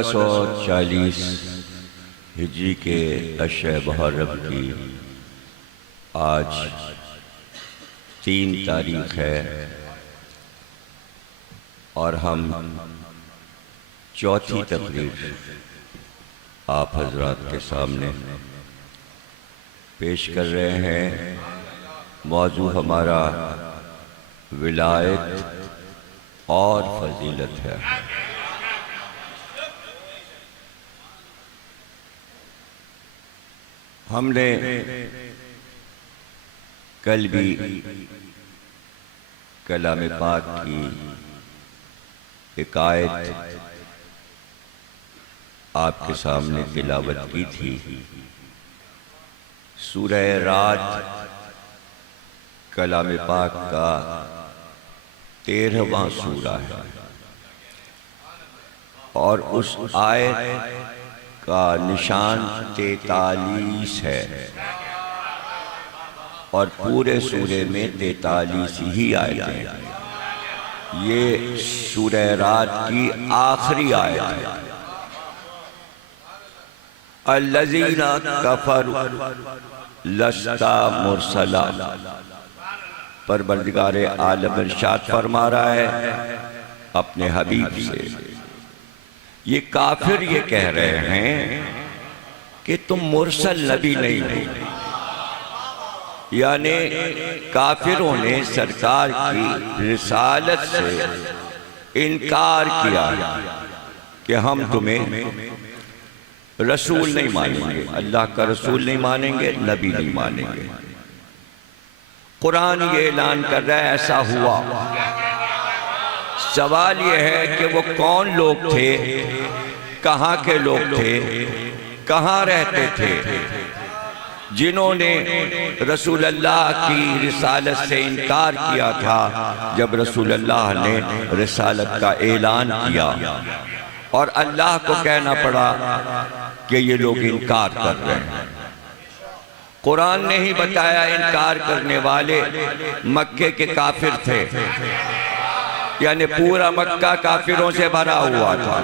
1440 हिजरी के अशे मुहर्रम की आज 3 तारीख है और हम चौथी तकरीर आप हजरात के सामने पेश कर रहे हैं। मौजू हमारा विलायत और फजीलत है। हमने कल भी कलाम पाक की एक आयत आपके सामने तिलावत की थी। सूरह रात कलाम पाक का 13वां सूरा है और उस आयत का निशान 43 है और पूरे सूरे में 43 ही आयतें हैं। ये सूरह रात की आखिरी आयत है। अल्लज़ीना कफ़रू लस्ता मुरसला। परवरदिगारे आलम इरशाद फरमा रहा है अपने हबीब से, ये काफिर ये कह रहे हैं कि तुम मुरसल नबी नहीं हो। यानी काफिरों ने सरकार की रिसालत से इनकार किया कि हम तुम्हें रसूल नहीं मानेंगे, अल्लाह का रसूल नहीं मानेंगे, नबी नहीं मानेंगे। कुरान ये ऐलान कर रहा है ऐसा हुआ। सवाल ये है कि वो कौन लोग थे, कहाँ के लोग थे, कहाँ रहते थे, जिन्होंने रसूल अल्लाह की रिसालत से इनकार किया था जब रसूल अल्लाह ने रिसालत का ऐलान किया और अल्लाह को कहना पड़ा कि ये लोग इनकार कर रहे हैं। कुरान ने ही बताया इनकार करने वाले मक्के के काफिर थे, यानी पूरा मक्का काफिरों से भरा हुआ था।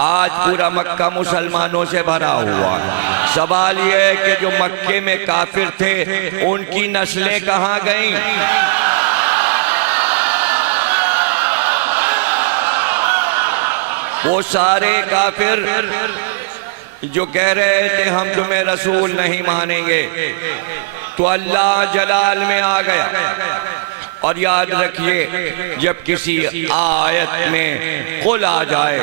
आज पूरा मक्का मुसलमानों से भरा हुआ है। सवाल यह है कि जो मक्के में काफिर थे उनकी नस्लें कहाँ गईं? वो सारे काफिर जो कह रहे थे हम तुम्हें रसूल नहीं मानेंगे, तो अल्लाह जलाल में आ गया। और याद रखिए जब किसी आयत में कुल आ जाए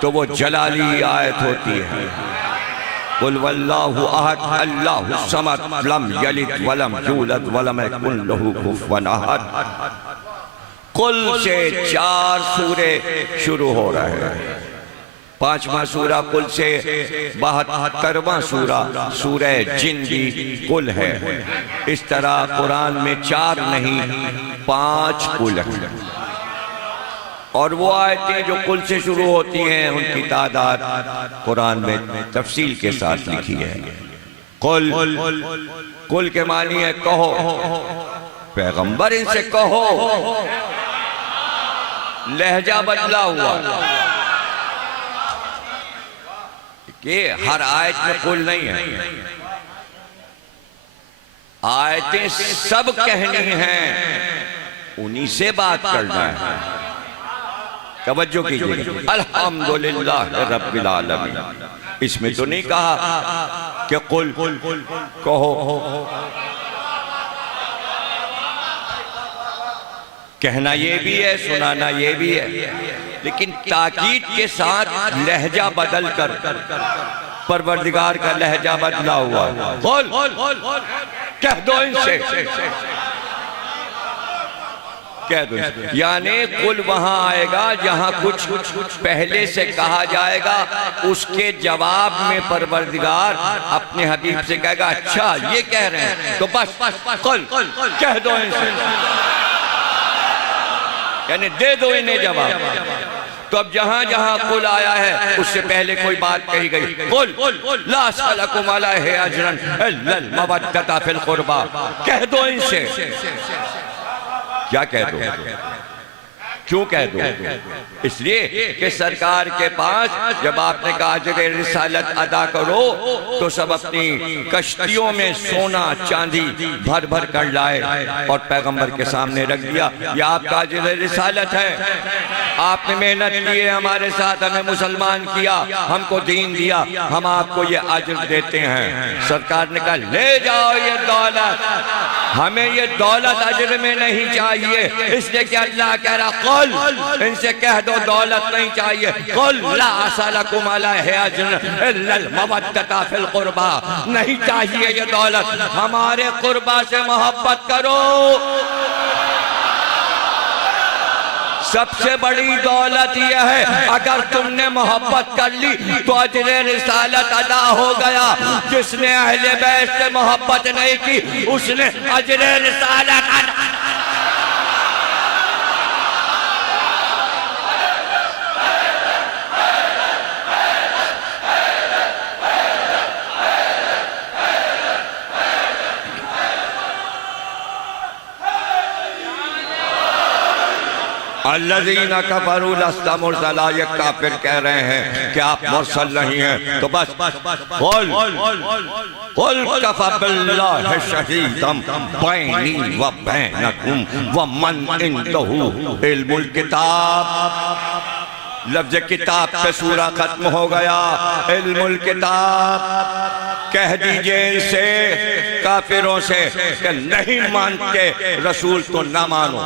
तो वो जलाली आयत होती है। कुल वल्लाहु अहद अल्लाहु समद लम यलिद वलम यूलद वलम यकुन लहू कुफुवन अहद। कुल से 4 सूरे शुरू हो रहे हैं। 5वां सूरा कुल से 72वां सूरा सूरह जिन भी कुल है। इस तरह कुरान में 4 नहीं 5 कुल हैं और वो आयतें जो कुल से शुरू होती हैं उनकी तादाद कुरान में तफसील के साथ लिखी है। कुल के मानी है कहो, पैगंबर इनसे कहो। लहजा बदला हुआ कि हर आयत में कुल नहीं है। आयतें सब कहनी हैं, उन्हीं से बात करना है। तवज्जो कीजिए। अल्हम्दुलिल्लाह रब्बिल आलमीन। इसमें तो नहीं कहा कि कुल कहो। कहना ये भी है, सुनाना ये भी है, लेकिन ताकीद के साथ लहजा बदल कर परवरदिगार का लहजा बदला हुआ। बोल कह दो इनसे, कह दो इनसे। यानी कुल वहां आएगा जहां कुछ पहले से कहा जाएगा, उसके जवाब में परवरदिगार अपने हबीब से कहेगा अच्छा ये कह रहे हैं तो बस कुल कह दो इनसे, यानी दे दो इन्हें जवाब। तो अब जहां जहां कुल आया है उससे पहले कोई बात कही गई। कुल ला सलकुम अलैहि अजरन इल्लल मवद्दता फिल कुर्बा। कह दो इनसे, क्या कह दो? क्यों कह दो? इसलिए कि सरकार के पास जब आपने कहा अजर रिसालत अदा करो तो सब अपनी कश्तियों में सोना चांदी भर भर कर लाए और पैगंबर के सामने रख दिया। यह आपका अजर रिसालत है, आपने मेहनत की है हमारे साथ, हमें मुसलमान किया, हमको दीन दिया, हम आपको ये अजर देते हैं। सरकार ने कहा ले जाओ ये दौलत, हमें ये दौलत अजर में नहीं चाहिए। इसलिए कि अल्लाह कह रहा कुल, इनसे कह दो दौलत नहीं चाहिए। कुल ला असलकुम अलैहि अज्र इल्लल मवद्दता फिल कुर्बा, नहीं चाहिए ये दौलत, हमारे कुर्बा से मोहब्बत करो। सबसे बड़ी दौलत यह है अगर तुमने मोहब्बत कर ली तो अजर रिसालत अदा हो गया। जिसने अहले बैत से मोहब्बत नहीं की उसने अजर रिसालत अदा। अल्लज़ीना कफ़रू लस्ता मुरसला, ये काफिर कह रहे हैं कि आप मुरसल नहीं हैं। तो बस कुल कफ़ा बिल्लाहि शहीदम बैनी व बैनकुम व मन इंदहु इल्मुल किताब। लफ्ज़ किताब पे सूरा खत्म हो गया। इल्मुल किताब कह दीजिए इनसे काफिरों से कि नहीं मानते रसूल तो ना मानो।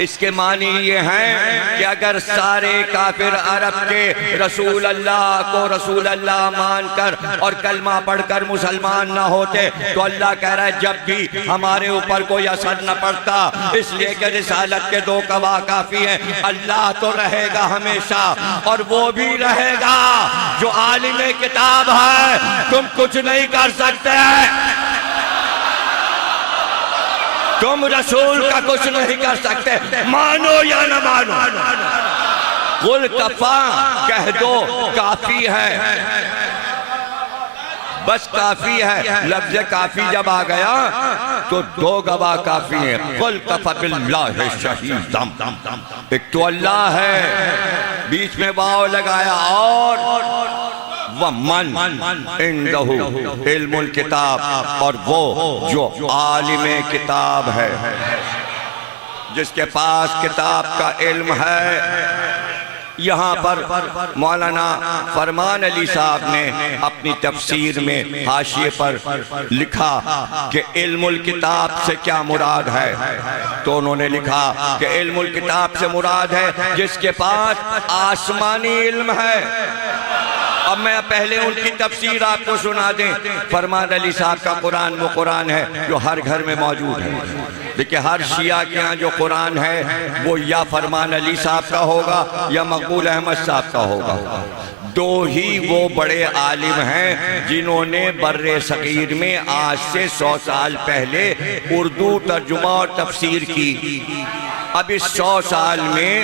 इसके मानी ये हैं कि अगर सारे काफिर अरब के रसूल अल्लाह को रसूल अल्लाह मानकर और कलमा पढ़कर मुसलमान ना होते तो अल्लाह कह रहा है जब भी हमारे ऊपर कोई असर न पड़ता, इसलिए कि रिसालत के दो गवाह काफी हैं। अल्लाह तो रहेगा हमेशा और वो भी रहेगा जो आलिम किताब है, तुम कुछ नहीं कर सकते, तुम रसूल का कुछ नहीं कर सकते, मानो या न मानो। कुल कफा कह दो काफी है, बस काफी है। लफ्ज काफी जब आ गया तो दो गवाह काफी है। कुल कफा बिल्लाहि शहीदम, एक तो अल्लाह है, बीच में वाव लगाया, और व मन इंदहु इल्मुल किताब, और वो जो आलिम किताब है, जिसके पास किताब का इल्म है। यहाँ पर मौलाना फरमान अली साहब ने अपनी तफसीर में हाशिए पर लिखा कि इल्मुल किताब से क्या मुराद है, तो उन्होंने लिखा कि इल्मुल किताब से मुराद है जिसके पास आसमानी इल्म है। अब मैं पहले उनकी तफसीर आपको सुना दें। फरमान अली साहब का कुरान वो कुरान है जो हर घर में मौजूद है। देखिए हर शिया के यहाँ जो कुरान है वो या फरमान अली साहब का होगा या मकबूल अहमद साहब का होगा। दो ही वो बड़े आलिम हैं जिन्होंने बर्रे सगीर में आज से 100 साल पहले उर्दू तर्जुमा और तफसीर की। अब इस 100 साल में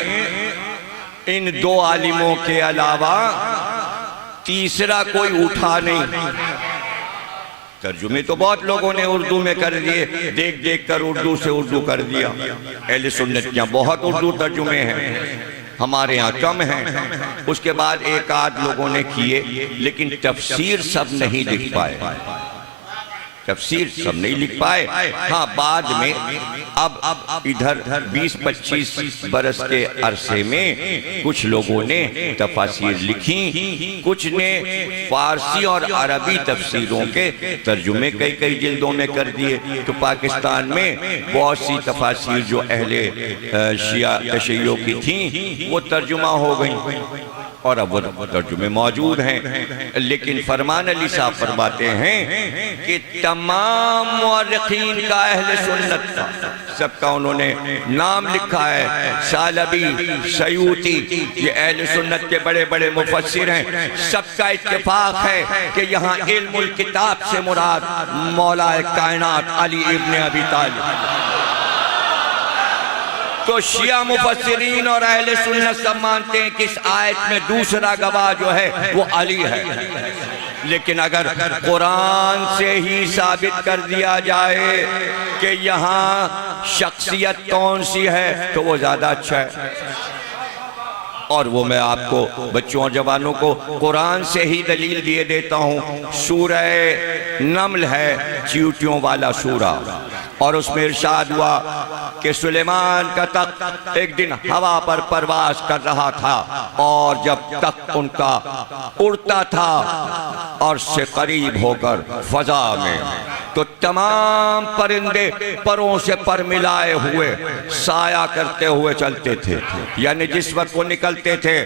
इन दो आलिमों के अलावा तीसरा कोई उठा नहीं। तर्जुमे तो बहुत लोगों ने उर्दू में कर दिए, देख देख कर उर्दू से उर्दू कर दिया। अहले सुन्नत के यहाँ बहुत उर्दू तर्जुमे हैं, हमारे यहाँ कम हैं। उसके बाद एक आध लोगों ने किए, लेकिन तफसीर सब नहीं लिख पाए, तफसीर सब नहीं लिख पाए। हाँ बाद में अब इधर 20-25 बरस के अरसे में कुछ लोगों ने तफसीर लिखी, कुछ ने फारसी और अरबी तफसीरों के तर्जुमे कई कई जिल्दों में कर दिए। तो पाकिस्तान में बहुत सी तफसीर जो अहले शिया तशय्यो की थी वो तर्जुमा हो गई और अब वो तर्जुमे मौजूद हैं। लेकिन फरमान अली साहब फरमाते हैं कि तमाम मुअर्रिखीन का अहले सुन्नत का सबका उन्होंने नाम लिखा है। सालबी, सयूती, ये अहले सुन्नत के बड़े बड़े मुफस्सिर हैं। सबका इत्तेफाक है कि यहाँ इल्मुल किताब से मुराद मौला कायनात अली इब्न अबी तालिब। तो शिया मुफस्सिरीन और अहले सुन्नत सब मानते हैं कि इस आयत में दूसरा गवाह जो है वो अली है। लेकिन अगर कुरान से ही साबित कर दिया जाए कि यहाँ शख्सियत कौन सी है तो वो ज्यादा अच्छा है। और वो मैं आपको बच्चों और जवानों को कुरान से ही दलील दिए देता हूँ। सूरह नमल है चींटियों वाला सूरा, और उसमें इरशाद हुआ कि सुलेमान का तख्त एक दिन हवा पर परवास कर रहा था, और जब तख्त उनका उड़ता था और से करीब होकर फजा में, तो तमाम परिंदे परों से पर मिलाए हुए साया करते हुए चलते थे। यानी जिस वक्त वो निकलते थे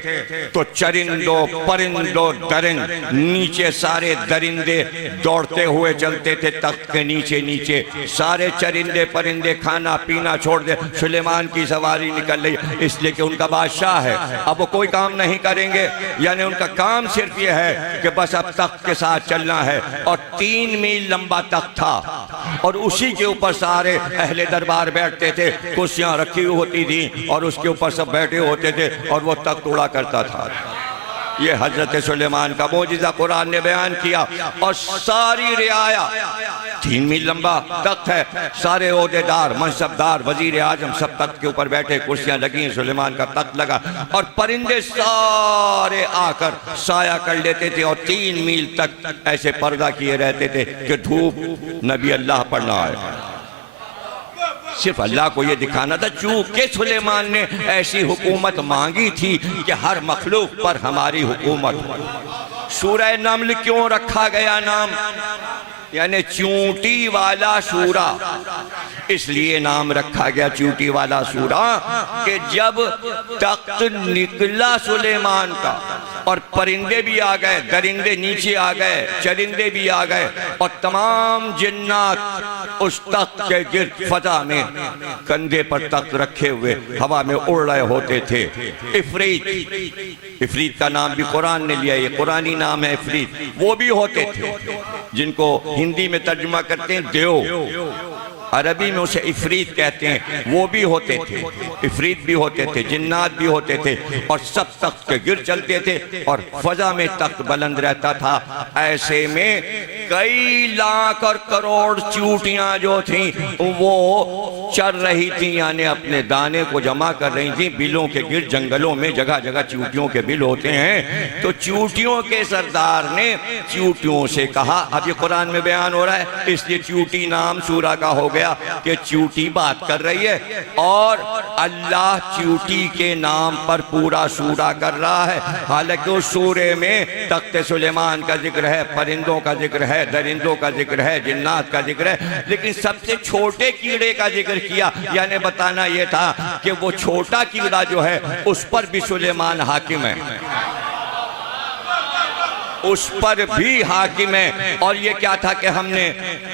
तो चरिंदों परिंदों दरिंद नीचे सारे दरिंदे दौड़ते हुए चलते थे। तख्त के नीचे नीचे सारे चरिंदे परिंदे खाना पीना छोड़ दे, सुलेमान की सवारी निकल रही, इसलिए कि उनका बादशाह है। अब वो कोई काम नहीं करेंगे, यानी उनका काम सिर्फ ये है कि बस अब तख्त के साथ चलना है। और 3 मील लंबा तख्त था और उसी के ऊपर सारे अहले दरबार बैठते थे, कुर्सियां रखी हुई होती थी और उसके ऊपर सब बैठे होते थे और वो तख्त उड़ा करता था। ये हजरत सुलेमान का मौजिज़ा कुरान ने बयान किया। और सारी रियाया 3 मील लंबा तख्त है, सारे ओहदेदार मनसबदार वजीर आजम सब तख्त के ऊपर बैठे, कुर्सियां लगी, सुलेमान का तख्त लगा और परिंदे सारे आकर साया कर लेते थे। और 3 मील तक ऐसे पर्दा किए रहते थे कि धूप नबी अल्लाह पर ना आए। सिर्फ अल्लाह को ये दिखाना था, चूंकि सुलेमान ने ऐसी हुकूमत मांगी थी कि हर मखलूक पर हमारी हुकूमत। सूरह नमल क्यों रखा गया नाम, यानी चूंटी वाला सूरा, इसलिए नाम रखा गया चूंटी वाला सूरा कि जब तख्त निकला सुलेमान का और परिंदे भी आ गए, दरिंदे नीचे आ गए, चरिंदे भी आ गए और तमाम जिन्नात उस तख्त के गिर्द फजा में कंधे पर तख्त रखे हुए हवा में उड़ रहे होते थे। इफरीत, इफरीत का नाम भी कुरान ने लिया, ये कुरानी नाम है इफरीत। वो भी होते थे जिनको हिंदी में तर्जुमा करते हैं देव, अरबी में उसे इफरीत कहते हैं। वो भी होते थे, इफरीत भी होते थे, जिन्नात भी होते थे और सब तख्त के गिर चलते थे और फजा में तख्त बुलंद रहता था। ऐसे में कई लाख और करोड़ चूटियां जो थीं वो चर रही थी, यानी अपने दाने को जमा कर रही थी। बिलों के गिर जंगलों में जगह जगह चूटियों के बिल होते हैं, तो चूटियों के सरदार ने चूटियों से कहा, अब ये कुरान में बयान हो रहा है इसलिए चूटी नाम सूरा का हो गया कि चूटी बात कर रही है और अल्लाह चूटी के नाम पर पूरा सूरा कर रहा है। हालांकि उस सूरे में तख्त सुलेमान का जिक्र है, परिंदों का जिक्र है, दरिंदों का जिक्र है, जिन्नात का जिक्र है, लेकिन सबसे छोटे कीड़े का जिक्र किया। यानी बताना यह था कि वो छोटा कीड़ा जो है उस पर भी सुलेमान हाकिम है, उस पर भी हाकिम है। और ये क्या था कि हमने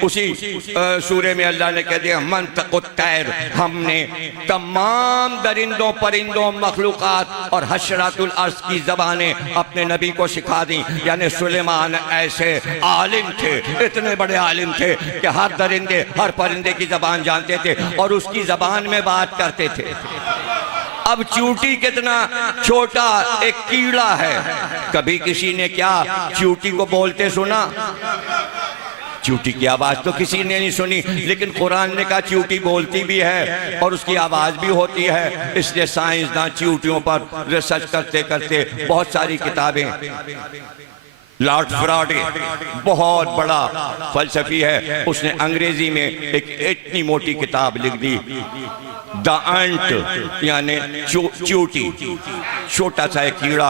उसी सूरे में अल्लाह ने कह दिया मंतक़ुत्तैर, हमने तमाम दरिंदों परिंदों मखलूक़ात और हशरातुल अर्ज़ की ज़बानें अपने नबी को सिखा दी। यानी सुलेमान ऐसे आलिम थे, इतने बड़े आलिम थे कि हर दरिंदे हर परिंदे की ज़बान जानते थे और उसकी ज़बान में बात करते थे। अब चूटी कितना छोटा एक कीड़ा है, कभी किसी ने क्या चूटी को बोलते सुना? चूटी की आवाज तो किसी ने नहीं सुनी, लेकिन कुरान ने कहा चूटी बोलती भी है और उसकी आवाज भी होती है। इसलिए साइंसदान चूटियों पर रिसर्च करते करते बहुत सारी किताबें, लॉर्ड फ्राडे बहुत बड़ा फलसफी है, उसने अंग्रेजी में एक इतनी मोटी किताब लिख दी, द अंट, यानी चूटी, छोटा सा एक कीड़ा।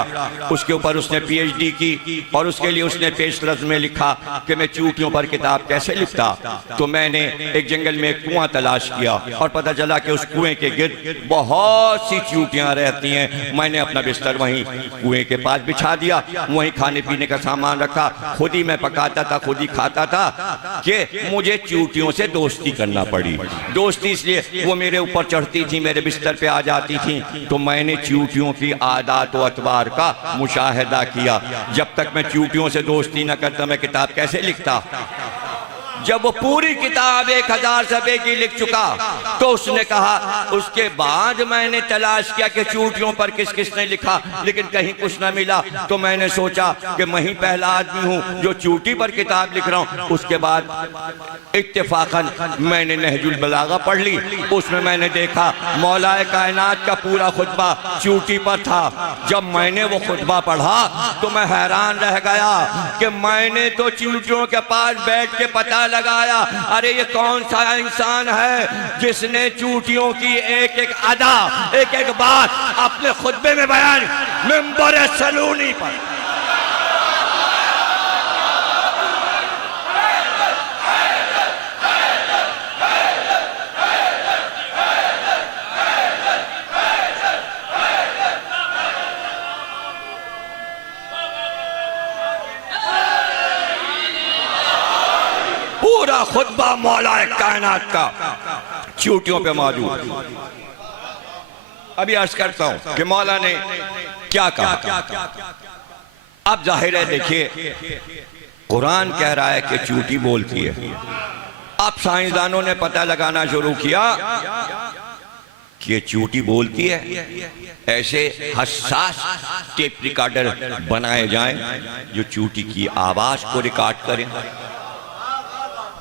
उसके ऊपर उसने पीएचडी की और उसके लिए उसने पेशरफ में लिखा कि मैं चूटियों पर किताब कैसे लिखता। तो मैंने एक जंगल में एक कुआं तलाश किया और पता चला कि उस कुएं के गिर्द बहुत सी चूटियां रहती हैं। मैंने अपना बिस्तर वहीं कुएं के पास बिछा दिया, वहीं खाने पीने का सामान रखा, खुद ही मैं पकाता था, खुद ही खाता था कि मुझे चूटियों से दोस्ती करना पड़ी। दोस्ती इसलिए वो मेरे ऊपर चढ़ती थी, मेरे बिस्तर पे आ जाती थी, तो मैंने चूटियों की आदात व अतवार का मुशाहिदा किया। जब तक मैं चूटियों से दोस्ती न करता मैं किताब कैसे लिखता? जब वो पूरी किताब 1000 सफ़े की लिख चुका तो उसने कहा, उसके बाद मैंने तलाश किया कि चूटियों पर किस किसने लिखा, लेकिन कहीं कुछ ना मिला। तो मैंने सोचा कि मैं ही पहला आदमी हूँ जो चूटी पर किताब लिख रहा हूँ। उसके बाद इत्तेफाकन मैंने नहजुल बलागा पढ़ ली। उसमें मैंने देखा मौलाए कायनात का पूरा खुतबा चूटी पर था। जब मैंने वो खुतबा पढ़ा तो मैं हैरान रह गया कि मैंने तो चूटियों के पास बैठ के पता लगाया, अरे ये कौन सा इंसान है जिसने चूटियों की एक एक अदा, एक एक बात अपने खुतबे में बयान मिंबर सलूनी पर। पूरा खुतबा मौलाए कायनात का चूटियों पे मौजूद। अभी अर्ज करता हूं कि मौला ने क्या कहा। अब जाहिर है, देखिए कुरान कह रहा है कि चूटी बोलती है। अब साइंसदानों ने पता लगाना शुरू किया कि ये चूटी बोलती है। ऐसे हसास टेप रिकॉर्डर बनाए जाएं जो चूटी की आवाज को रिकॉर्ड करें।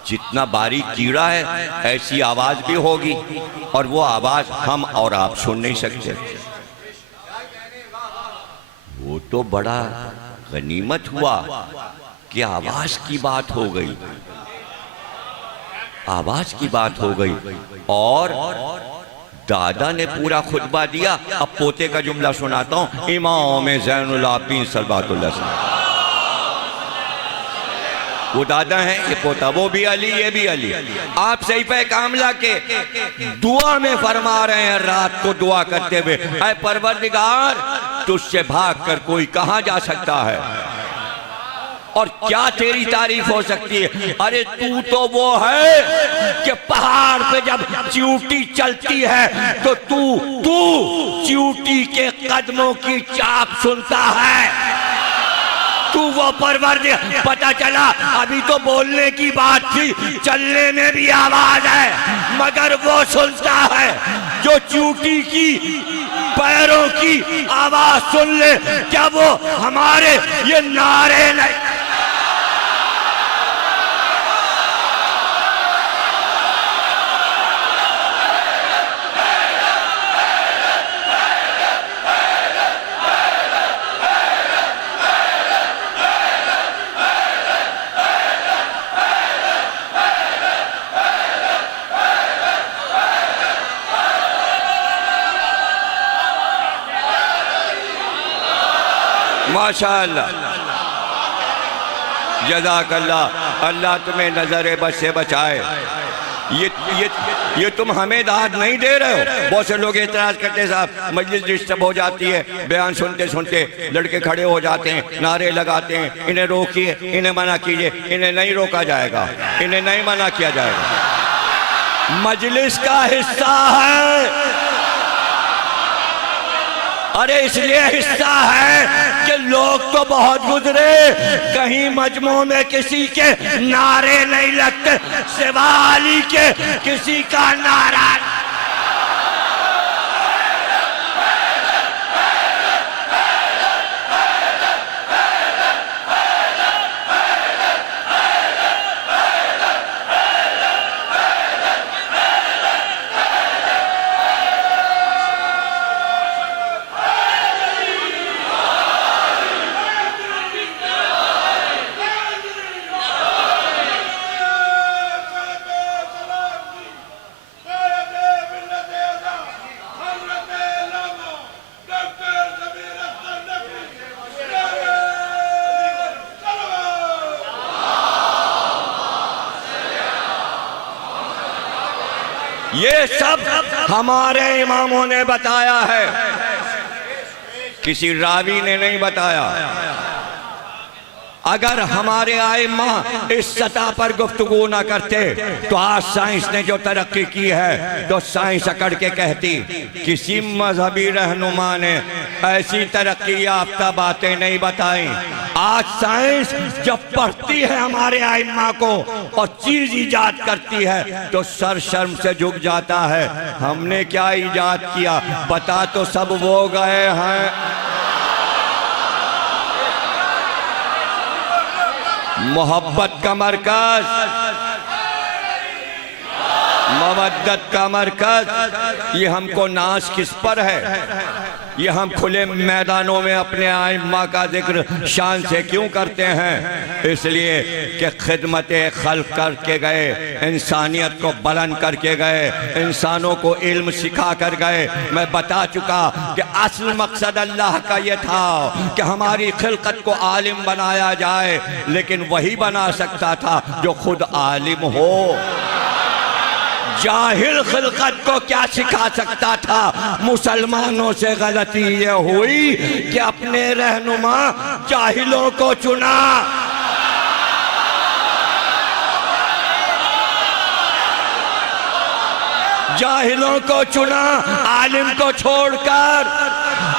जितना बारीक कीड़ा है ऐसी आवाज भी होगी, और वो आवाज हम और आप सुन नहीं सकते। वो तो बड़ा गनीमत हुआ कि आवाज की बात हो गई, आवाज की बात हो गई। और दादा ने पूरा खुतबा दिया। अब पोते का जुमला सुनाता हूं। इमाम ज़ैनुल आबिदीन सल्लल्लाहु अलैहि वसल्लम, वो दादा है, ये पोता, वो भी अली, ये भी अली। आप सहीफे कामला के दुआ में फरमा रहे हैं, रात को दुआ करते हुए, ऐ परवरदिगार तुझसे भाग कर कोई कहां जा सकता है और क्या तेरी तारीफ हो सकती है। अरे तू तो वो है कि पहाड़ पे जब चींटी चलती है तो तू चींटी के कदमों की चाप सुनता है। तू वो परवरदिगार, पता चला अभी तो बोलने की बात थी, चलने में भी आवाज है, मगर वो सुनता है जो चींटी की पैरों की आवाज सुन ले। क्या वो हमारे ये नारे नहीं? माशाअल्लाह, जज़ाकल्लाह। अल्लाह तुम्हें नजर बस से बचाए। ये तुम हमें दाद नहीं दे रहे हो। बहुत से लोग एतराज करते, साहब मजलिस डिस्टर्ब हो जाती है, बयान सुनते सुनते लड़के खड़े हो जाते हैं, नारे लगाते हैं, इन्हें रोकिए, इन्हें मना कीजिए। इन्हें नहीं रोका जाएगा, इन्हें नहीं मना किया जाएगा। मजलिस का हिस्सा है। अरे इसलिए हिस्सा है कि लोग तो बहुत गुजरे, कहीं मजमू में किसी के नारे नहीं लगते सिवा अली के किसी का नारा। ये सब हमारे इमामों ने बताया है, किसी रावी ने नहीं बताया। अगर हमारे आइम्मा इस सतह पर गुफ्तगू ना करते तो आज साइंस ने जो तरक्की की है तो साइंस अकड़ के कहती किसी मजहबी रहनुमा ने ऐसी तरक्की याफ्ता बातें नहीं बताई। आज साइंस जब पढ़ती है हमारे आइम्मा को और चीज ईजाद करती है तो सर शर्म से झुक जाता है। हमने क्या ईजाद किया बता तो सब वो गए हैं। मोहब्बत का मरकज, मवद्दत का मरकज, ये हमको नाश किस पर है? ये हम खुले मैदानों में अपने आइम्मा का जिक्र शान से क्यों करते हैं? इसलिए कि खिदमत खल्क करके गए, इंसानियत को बुलंद करके गए, इंसानों को इल्म सिखा कर गए। मैं बता चुका कि असल मकसद अल्लाह का ये था कि हमारी खिलकत को आलिम बनाया जाए, लेकिन वही बना सकता था जो खुद आलिम हो। जाहिल खिलकत को क्या सिखा सकता था? मुसलमानों से गलती ये हुई कि अपने रहनुमा जाहिलों को चुना। जाहिलों को चुना, आलिम को छोड़कर।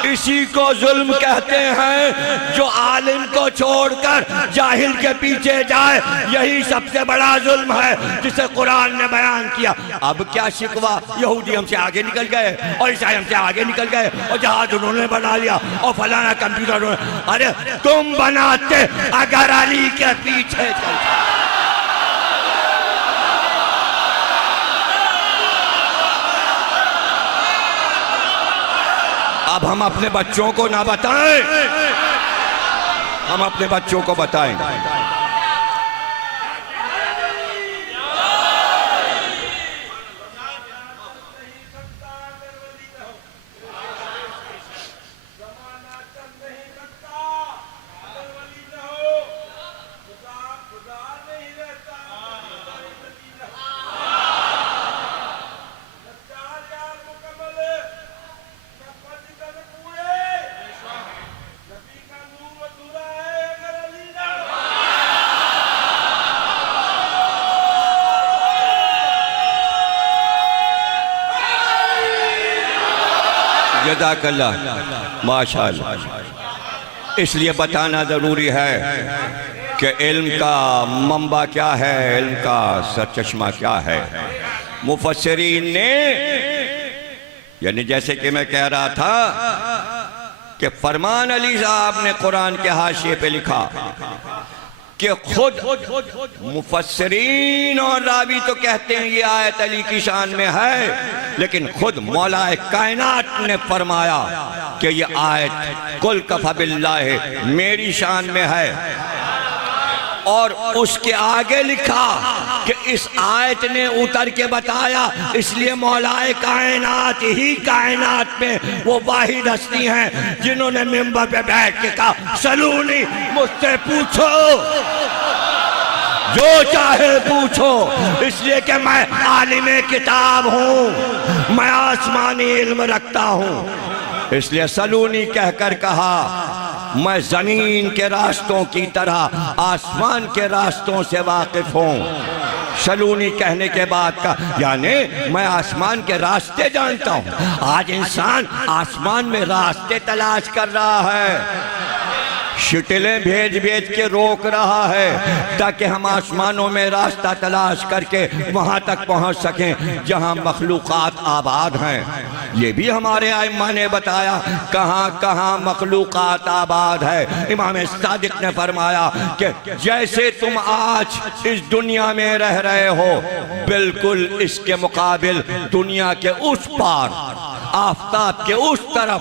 इसी को जुल्म कहते हैं। जो आलिम को छोड़कर जाहिल के पीछे जाए यही सबसे बड़ा जुल्म है जिसे कुरान ने बयान किया। अब क्या शिकवा? यहूदी हमसे आगे निकल गए और ईसाई हमसे आगे निकल गए और जहाज उन्होंने बना लिया और फलाना कंप्यूटर। अरे तुम बनाते अगर अली के पीछे चलते। अब हम अपने बच्चों को ना बताएं, हम अपने बच्चों को बताएं। जज़ाकल्लाह, माशाअल्लाह। इसलिए बताना ज़रूरी है कि इल्म का मंबा क्या है, इल्म का सरचश्मा क्या है। मुफस्सिरीन ने, यानी जैसे कि मैं कह रहा था कि फरमान अली साहब ने कुरान के हाशिए पे लिखा कि खुद मुफस्सिरीन और रावी तो कहते हैं ये आयत अली की शान में है, लेकिन खुद मौला कायनात ने फरमाया कि ये आयत कुल कफ़ा बिल्लाह मेरी शान में है। और उसके आगे लिखा कि इस आयत ने उतर के बताया, इसलिए मौलाए कायनात ही कायनात में वो वाहिद हस्ती हैं जिन्होंने मिंबर पे बैठ के कहा सलूनी, मुझसे पूछो जो चाहे पूछो, इसलिए कि मैं आलिमे किताब हूँ, मैं आसमानी इल्म रखता हूँ। इसलिए सलूनी कहकर कहा मैं जमीन के रास्तों की तरह आसमान के रास्तों से वाकिफ हूँ। सलूनी कहने के बाद का यानी मैं आसमान के रास्ते जानता हूँ। आज इंसान आसमान में रास्ते तलाश कर रहा है, शटलें भेज भेज के रोक रहा है ताकि हम आसमानों में रास्ता तलाश करके वहां तक पहुंच सकें जहां मखलूकात आबाद हैं। ये भी हमारे आइम्मा ने बताया कहां कहां मखलूकात आबाद है। इमाम सादिक ने फरमाया कि जैसे तुम आज इस दुनिया में रह रहे हो, बिल्कुल इसके मुकाबिल दुनिया के उस पार, आफताब के उस तरफ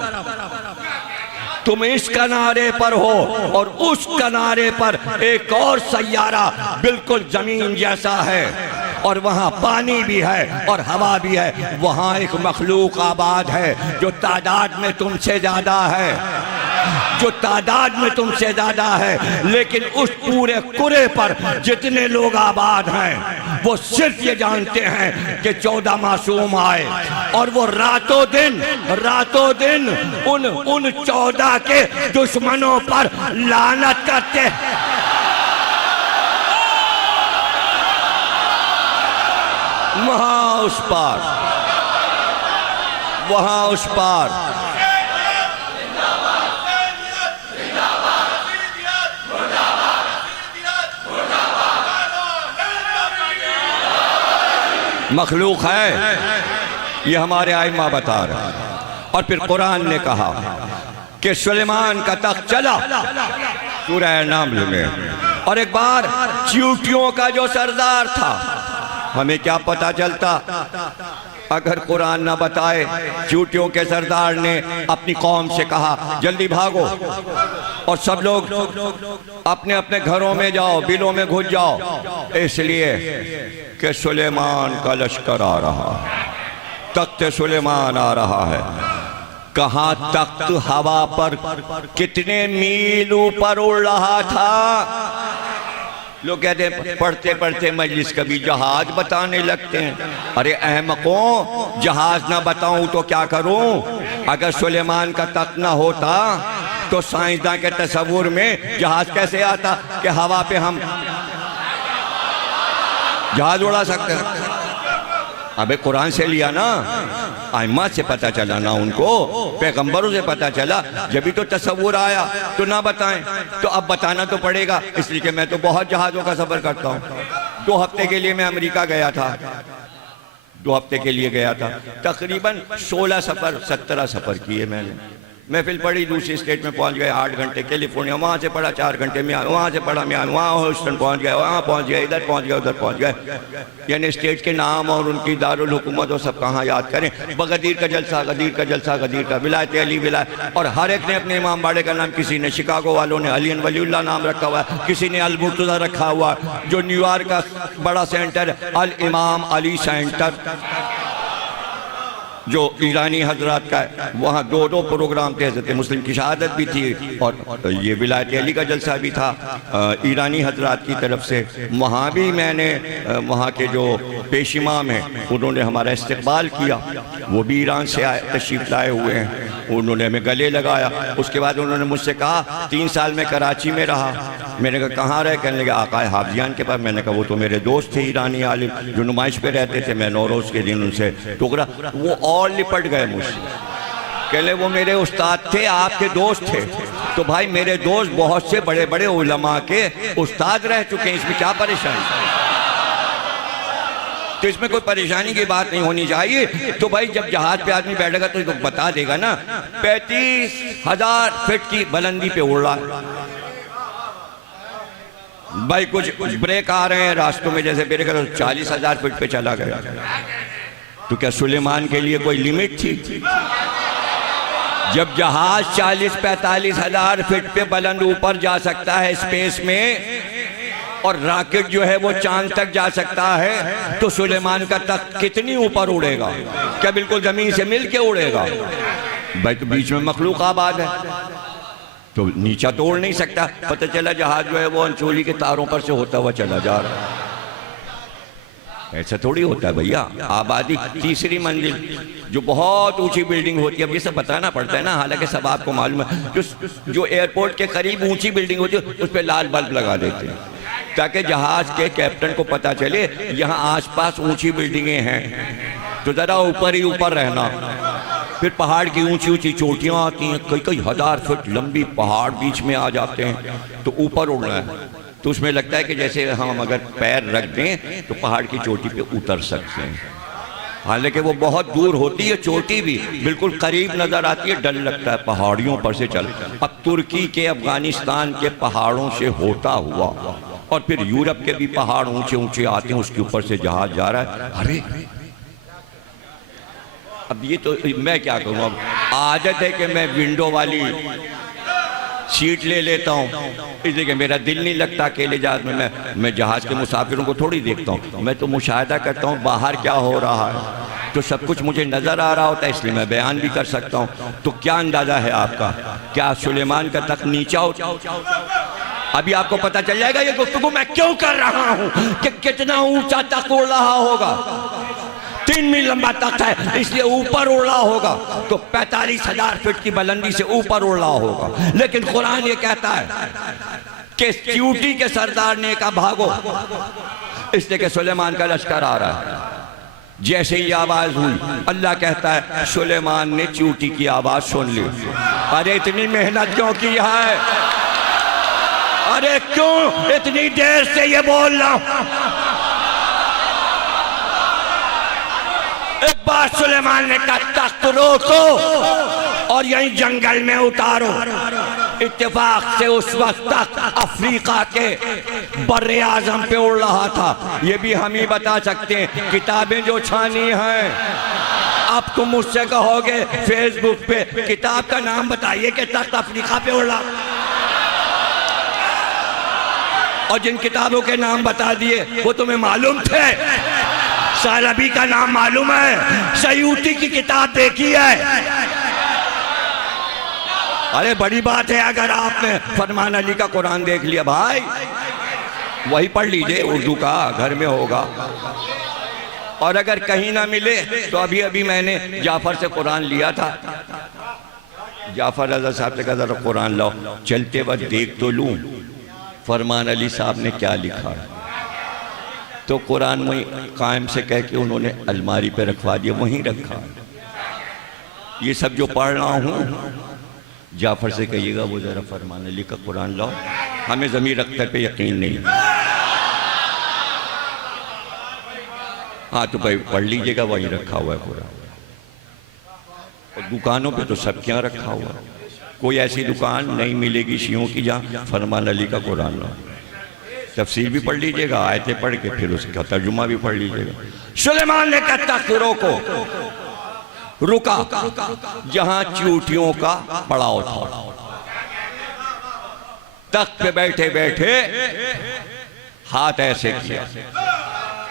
तुम इस किनारे पर हो और उस किनारे पर एक और सैयारा बिल्कुल जमीन जैसा है और वहाँ पानी भी है और हवा भी है। वहाँ एक मखलूक आबाद है जो तादाद में तुमसे ज्यादा है, जो तादाद में तुमसे ज्यादा है, लेकिन उस पूरे कुरे पर जितने लोग आबाद हैं वो सिर्फ ये जानते हैं कि 14 मासूम आए और वो रातों दिन उन 14 के दुश्मनों पर लानत करते हैं। उस पार, वहां उस पार। मखलूक है, ये हमारे आइमा बता रहे हैं। और फिर कुरान ने कहा कि सुलेमान का तख्त चला सूरह नामल में। और एक बार चींटियों का जो सरदार था, हमें क्या पता चलता अगर कुरान ना बताए। चींटियों के सरदार ने अपनी कौम से कहा जल्दी भागो और सब लोग अपने अपने घरों में जाओ, बिलों में घुस जाओ, इसलिए कि सुलेमान का लश्कर आ रहा है, तख्त सुलेमान आ रहा है। कहाँ तख्त हवा पर कितने मील ऊपर उड़ रहा था। लोग कहते पढ़ते पढ़ते मजलिस कभी जहाज बताने लगते हैं। अरे अहमकों, जहाज ना बताऊं तो क्या करूं। अगर सुलेमान का तख्त ना होता तो साइंसदान के तस्वुर में जहाज कैसे आता कि हवा पे हम जहाज उड़ा सकते हैं। अबे कुरान से लिया ना, आइमा से पता चला ना, उनको पैगंबरों से पता चला, जब भी तो तस्वुर आया तो ना बताएं, तो अब बताना तो पड़ेगा। इसलिए कि मैं तो बहुत जहाज़ों का सफ़र करता हूँ। 2 हफ्ते के लिए मैं अमेरिका गया था, 2 हफ्ते के लिए गया था। तकरीबन 16 सफ़र 17 सफ़र किए मैंने। महफिल पढ़ी, दूसरी स्टेट में पहुंच गए 8 घंटे, कैलिफोर्निया, वहाँ से पढ़ा 4 घंटे में, वहाँ से पढ़ा मैं, वहाँ ह्यूस्टन पहुंच गए, वहाँ पहुंच गए, इधर पहुंच गए, उधर पहुंच गए। यानी स्टेट के नाम और उनकी दारुल हुकूमत और सब कहाँ याद करें। बगदीर का जलसा, गदीर का जलसा, गदीर का, विलायत अली विलायत, और हर एक ने अपने इमाम बाड़े का नाम, किसी ने शिकागो वालों ने अली वलीउल्लाह नाम रखा हुआ है, किसी ने अल मुर्तज़ा रखा हुआ है। जो न्यूयॉर्क का बड़ा सेंटर अल इमाम अली सेंटर, जो ईरानी हजरात का है, वहाँ 2 प्रोग्राम थे। हज़रत मुस्लिम की शहादत भी थी और ये विलायत अली का जलसा भी था ईरानी हजरात की तरफ से। वहाँ भी मैंने वहाँ के जो पेश इमाम हैं उन्होंने हमारा इस्तकबाल किया। वो भी ईरान से आए, तशरीफ़ लाए हुए हैं। उन्होंने हमें गले लगाया। उसके बाद उन्होंने मुझसे कहा 3 साल में कराची में रहा। मैंने कहा कहाँ रहे। कहने लगे आकाए हाफिजान के पास। मैंने कहा वो तो मेरे दोस्त थे ईरानी आलिम जो नुमाइश पे रहते थे, मैं नौरोज़ के दिन उनसे टुकरा। वो और लिपट गए मुझसे, कहले वो मेरे उस्ताद थे, आपके दोस्त थे। तो भाई मेरे दोस्त बहुत से बड़े बड़े उलमा के उस्ताद रह चुके हैं, इसमें क्या परेशानी। तो इसमें कोई परेशानी की बात नहीं होनी चाहिए। तो भाई जब जहाज पे आदमी बैठेगा तो बता देगा ना 35,000 फीट की बुलंदी पे उड़ रहा है। भाई कुछ ब्रेक आ रहे हैं रास्तों में, जैसे ब्रेक 40,000 फीट पे चला गया। तो क्या सुलेमान के लिए कोई लिमिट थी? जब जहाज 40-45 हजार फीट पे बुलंद ऊपर जा सकता है स्पेस में, और रॉकेट जो है वो चांद तक जा सकता है, तो सुलेमान का तख्त कितनी ऊपर उड़ेगा? क्या बिल्कुल जमीन से मिल के उड़ेगा? भाई तो बीच में मखलूक आबाद है, तो नीचा तो उड़ नहीं सकता। पता चला जहाज जो है वो अंचोली के तारों पर से होता हुआ चला जा रहा है। ऐसा थोड़ी होता है भैया। आबादी 3री मंजिल जो बहुत ऊंची बिल्डिंग होती है, अब ये सब बताना पड़ता है ना, हालांकि सब आपको मालूम है। जो एयरपोर्ट के करीब ऊंची बिल्डिंग होती है उस पर लाल बल्ब लगा देते हैं ताकि जहाज के कैप्टन को पता चले यहाँ आसपास ऊंची बिल्डिंगें हैं, तो ज़रा ऊपर ही ऊपर रहना। फिर पहाड़ की ऊंची ऊंची चोटियाँ आती हैं, कई कई हजार फुट लंबी पहाड़ बीच में आ जाते हैं, तो ऊपर उड़ना है। तो उसमें लगता है कि जैसे हम अगर पैर रख दें तो पहाड़ की चोटी पे उतर सकते हैं। हालांकि वो बहुत दूर होती है चोटी भी, बिल्कुल करीब नज़र आती है, डर लगता है पहाड़ियों पर से चल। अब तुर्की के अफगानिस्तान के पहाड़ों से होता हुआ और फिर यूरोप के भी पहाड़ ऊंचे ऊंचे आते हैं, उसके ऊपर से जहाज जा रहा है। अरे अब ये तो मैं क्या करूँ, अब आदत है कि मैं विंडो वाली सीट ले लेता हूँ, इसलिए कि मेरा दिल नहीं लगता अकेले जहाज में। मैं जहाज के मुसाफिरों को थोड़ी देखता हूँ, मैं तो मुशाहिदा करता हूँ बाहर क्या हो रहा है, तो सब कुछ मुझे नज़र आ रहा होता है, इसलिए मैं बयान भी कर सकता हूँ। तो क्या अंदाज़ा है आपका, क्या सुलेमान का तख्त नीचा हो? अभी आपको पता चल जाएगा ये गुफ्तगू मैं क्यों कर रहा हूँ, कि कितना ऊंचा तख्त उड़ रहा होगा। 3 मील लंबा तख्त है, इसलिए ऊपर उड़ रहा होगा, तो 45,000 फीट की बुलंदी से ऊपर उड़ रहा होगा। लेकिन कुरान ये कहता है कि चींटी के सरदार ने कहा भागो, इसलिए कि सुलेमान का लश्कर आ रहा है। जैसे ही आवाज हुई, अल्लाह कहता है सुलेमान ने चींटी की आवाज सुन ली। अरे इतनी मेहनत क्यों की है? अरे क्यों इतनी देर से ये बोल रहा हूं? एक बार सुलेमान ने कहा तख्त रोको और यहीं जंगल में उतारो। इत्तेफाक से उस वक्त तक अफ्रीका के बर्रे आजम पे उड़ रहा था। ये भी हम ही बता सकते हैं, किताबें जो छानी हैं। अब तुम मुझसे कहोगे फेसबुक पे किताब का नाम बताइए कि तख्त अफ्रीका पे उड़ रहा, और जिन किताबों के नाम बता दिए वो तुम्हें मालूम थे? सालबी का नाम मालूम है, सयूती की किताब देखी है। अरे बड़ी बात है अगर आपने फरमान अली का कुरान देख लिया भाई, वही पढ़ लीजिए, उर्दू का घर में होगा। और अगर कहीं ना मिले तो अभी अभी मैंने जाफर से कुरान लिया था। जाफर रज़ा साहब से कहा जरा कुरान लाओ, चलते वक्त देख तो लूं फरमान अली साहब ने क्या लिखा। तो कुरान वहीं कायम से कह के उन्होंने अलमारी पे रखवा दिया, वहीं रखा। ये सब जो पढ़ रहा हूँ जाफर से कहिएगा वो जरा फरमान अली का कुरान लाओ, हमें ज़मीर अख्तर पे यकीन नहीं। हाँ तो भाई पढ़ लीजिएगा, वहीं रखा हुआ है कुरान। और दुकानों पे तो सब क्या रखा हुआ है, कोई ऐसी दुकान नहीं मिलेगी शियों की जहाँ फरमान अली का कुरान लाओ। तफसीर भी पढ़ लीजिएगा, आयतें पढ़ के फिर उसका तर्जुमा भी पढ़ लीजिएगा। सुलेमान ने कहा तख्तों को रुका जहां चींटियों का पड़ाव था। तख्त पे बैठे बैठे हाथ ऐसे किया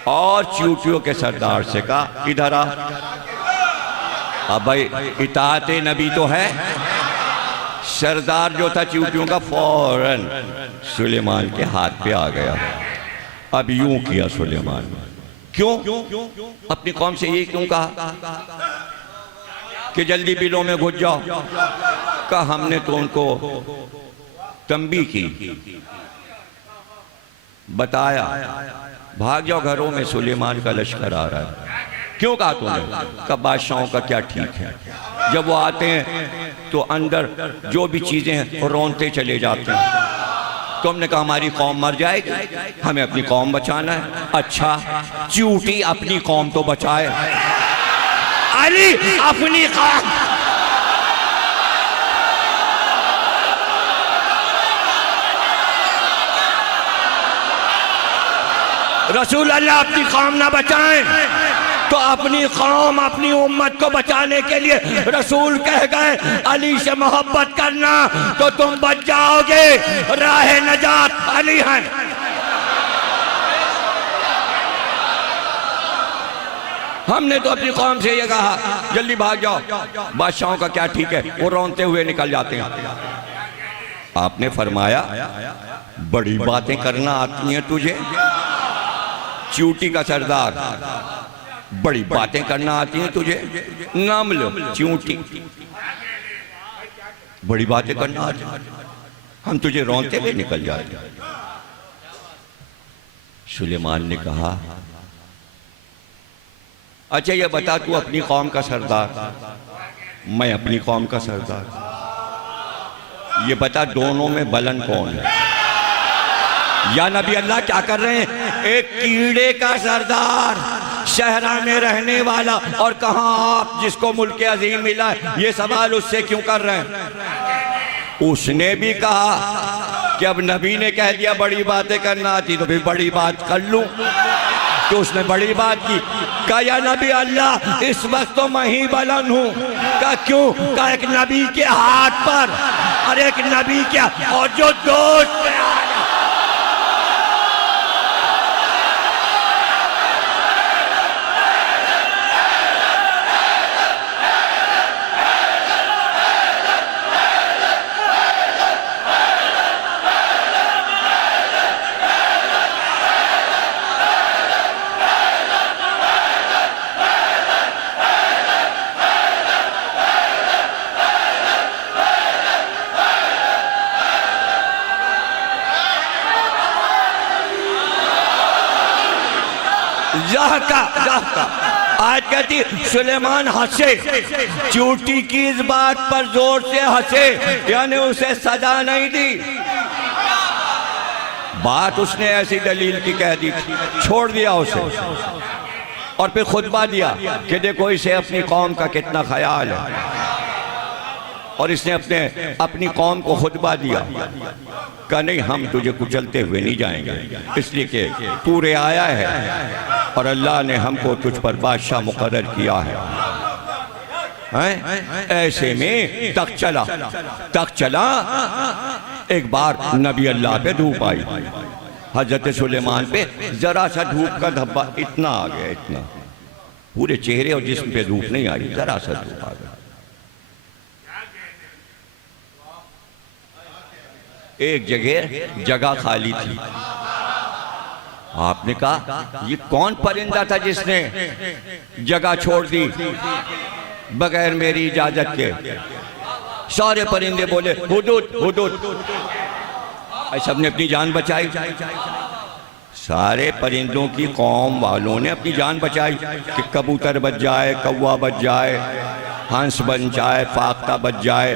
और चींटियों के सरदार से कहा इधर आ। अब भाई इताअते नबी तो है। सरदार जो था चींटियों का फौरन सुलेमान के हाथ पे आ गया। अब यूं किया सुलेमान, क्यों अपनी कौम से ये क्यों कहा कि जल्दी बिलों में घुस जाओ? कहा हमने तो उनको तंबीह की, बताया भाग जाओ घरों में, सुलेमान का लश्कर आ रहा है। क्यों कहा तूने? कहा बादशाहों का क्या ठीक है, जब वो आते हैं तो अंदर जो भी चीजें हैं रोनते चले जाते हैं। तो हमने कहा हमारी कौम मर जाएगी, हमें अपनी कौम बचाना है। अच्छा चींटी अपनी कौम तो बचाए, अली अपनी कौम। रसूल अल्लाह अपनी कौम ना बचाएं तो अपनी कौम अपनी उम्मत को बचाने के लिए रसूल कह गए अली से मोहब्बत करना तो तुम बच जाओगे, राह नजात अली है। हमने तो अपनी कौम से ये कहा जल्दी भाग जाओ, बादशाहों का क्या ठीक है, वो रोनते हुए निकल जाते हैं। आपने फरमाया बड़ी बातें करना आती हैं तुझे, चींटी का सरदार, बड़ी बातें करना आती हैं तुझे? नाम लो चींटी, बड़ी बातें करना आती हैं, हम तुझे रोनते हुए निकल जाते हैं। सुलेमान ने कहा अच्छा ये बता तू अपनी कौम का सरदार, मैं अपनी कौम का सरदार, ये बता दोनों में बुलंद कौन है? या नबी अल्लाह क्या कर रहे हैं? एक कीड़े का सरदार शहरा में रहने वाला, और कहां आप जिसको मुल्क अजीम मिला है, ये सवाल उससे क्यों कर रहे हैं? उसने भी कहा कि अब नबी ने कह दिया बड़ी बातें करना आती तो फिर बड़ी बात कर लूं, तो उसने बड़ी बात की। कहा या नबी अल्लाह इस वक्त तो मैं ही बुलंद हूं। कहा क्यों? कहा एक नबी के हाथ पर, और एक नबी क्या, और जो दोस्त आज कहती सुलेमान हंसे, चूटी की इस बात पर जोर से हंसे, यानी उसे सजा नहीं दी। बात उसने ऐसी दलील की कह दी थी, छोड़ दिया उसे, और फिर खुतबा दिया कि देखो इसे अपनी कौम का कितना ख्याल है। और इसने अपनी कौम को खुतबा दिया, कहा नहीं हम तुझे कुचलते हुए नहीं जाएंगे, इसलिए कि तू रे आया है और अल्लाह ने हमको तुझ पर बादशाह मुकर्रर किया है। ऐसे में तक चला एक बार नबी अल्लाह पे धूप आई, हजरत सुलेमान पे जरा सा धूप का धब्बा इतना आ गया, इतना, पूरे चेहरे और जिस्म पे धूप नहीं आई, जरा सा धूप आ गया। एक जगह खाली थी। आपने कहा ये कौन परिंदा था जिसने जगह छोड़ दी बगैर मेरी इजाजत के? सारे परिंदे बोले हुदूद हुदूद। सबने अपनी जान बचाई, सारे परिंदों की कौम वालों ने अपनी जान बचाई कि कबूतर बच जाए, कौवा बच जाए, हंस बन जाए, फाख्ता बच जाए,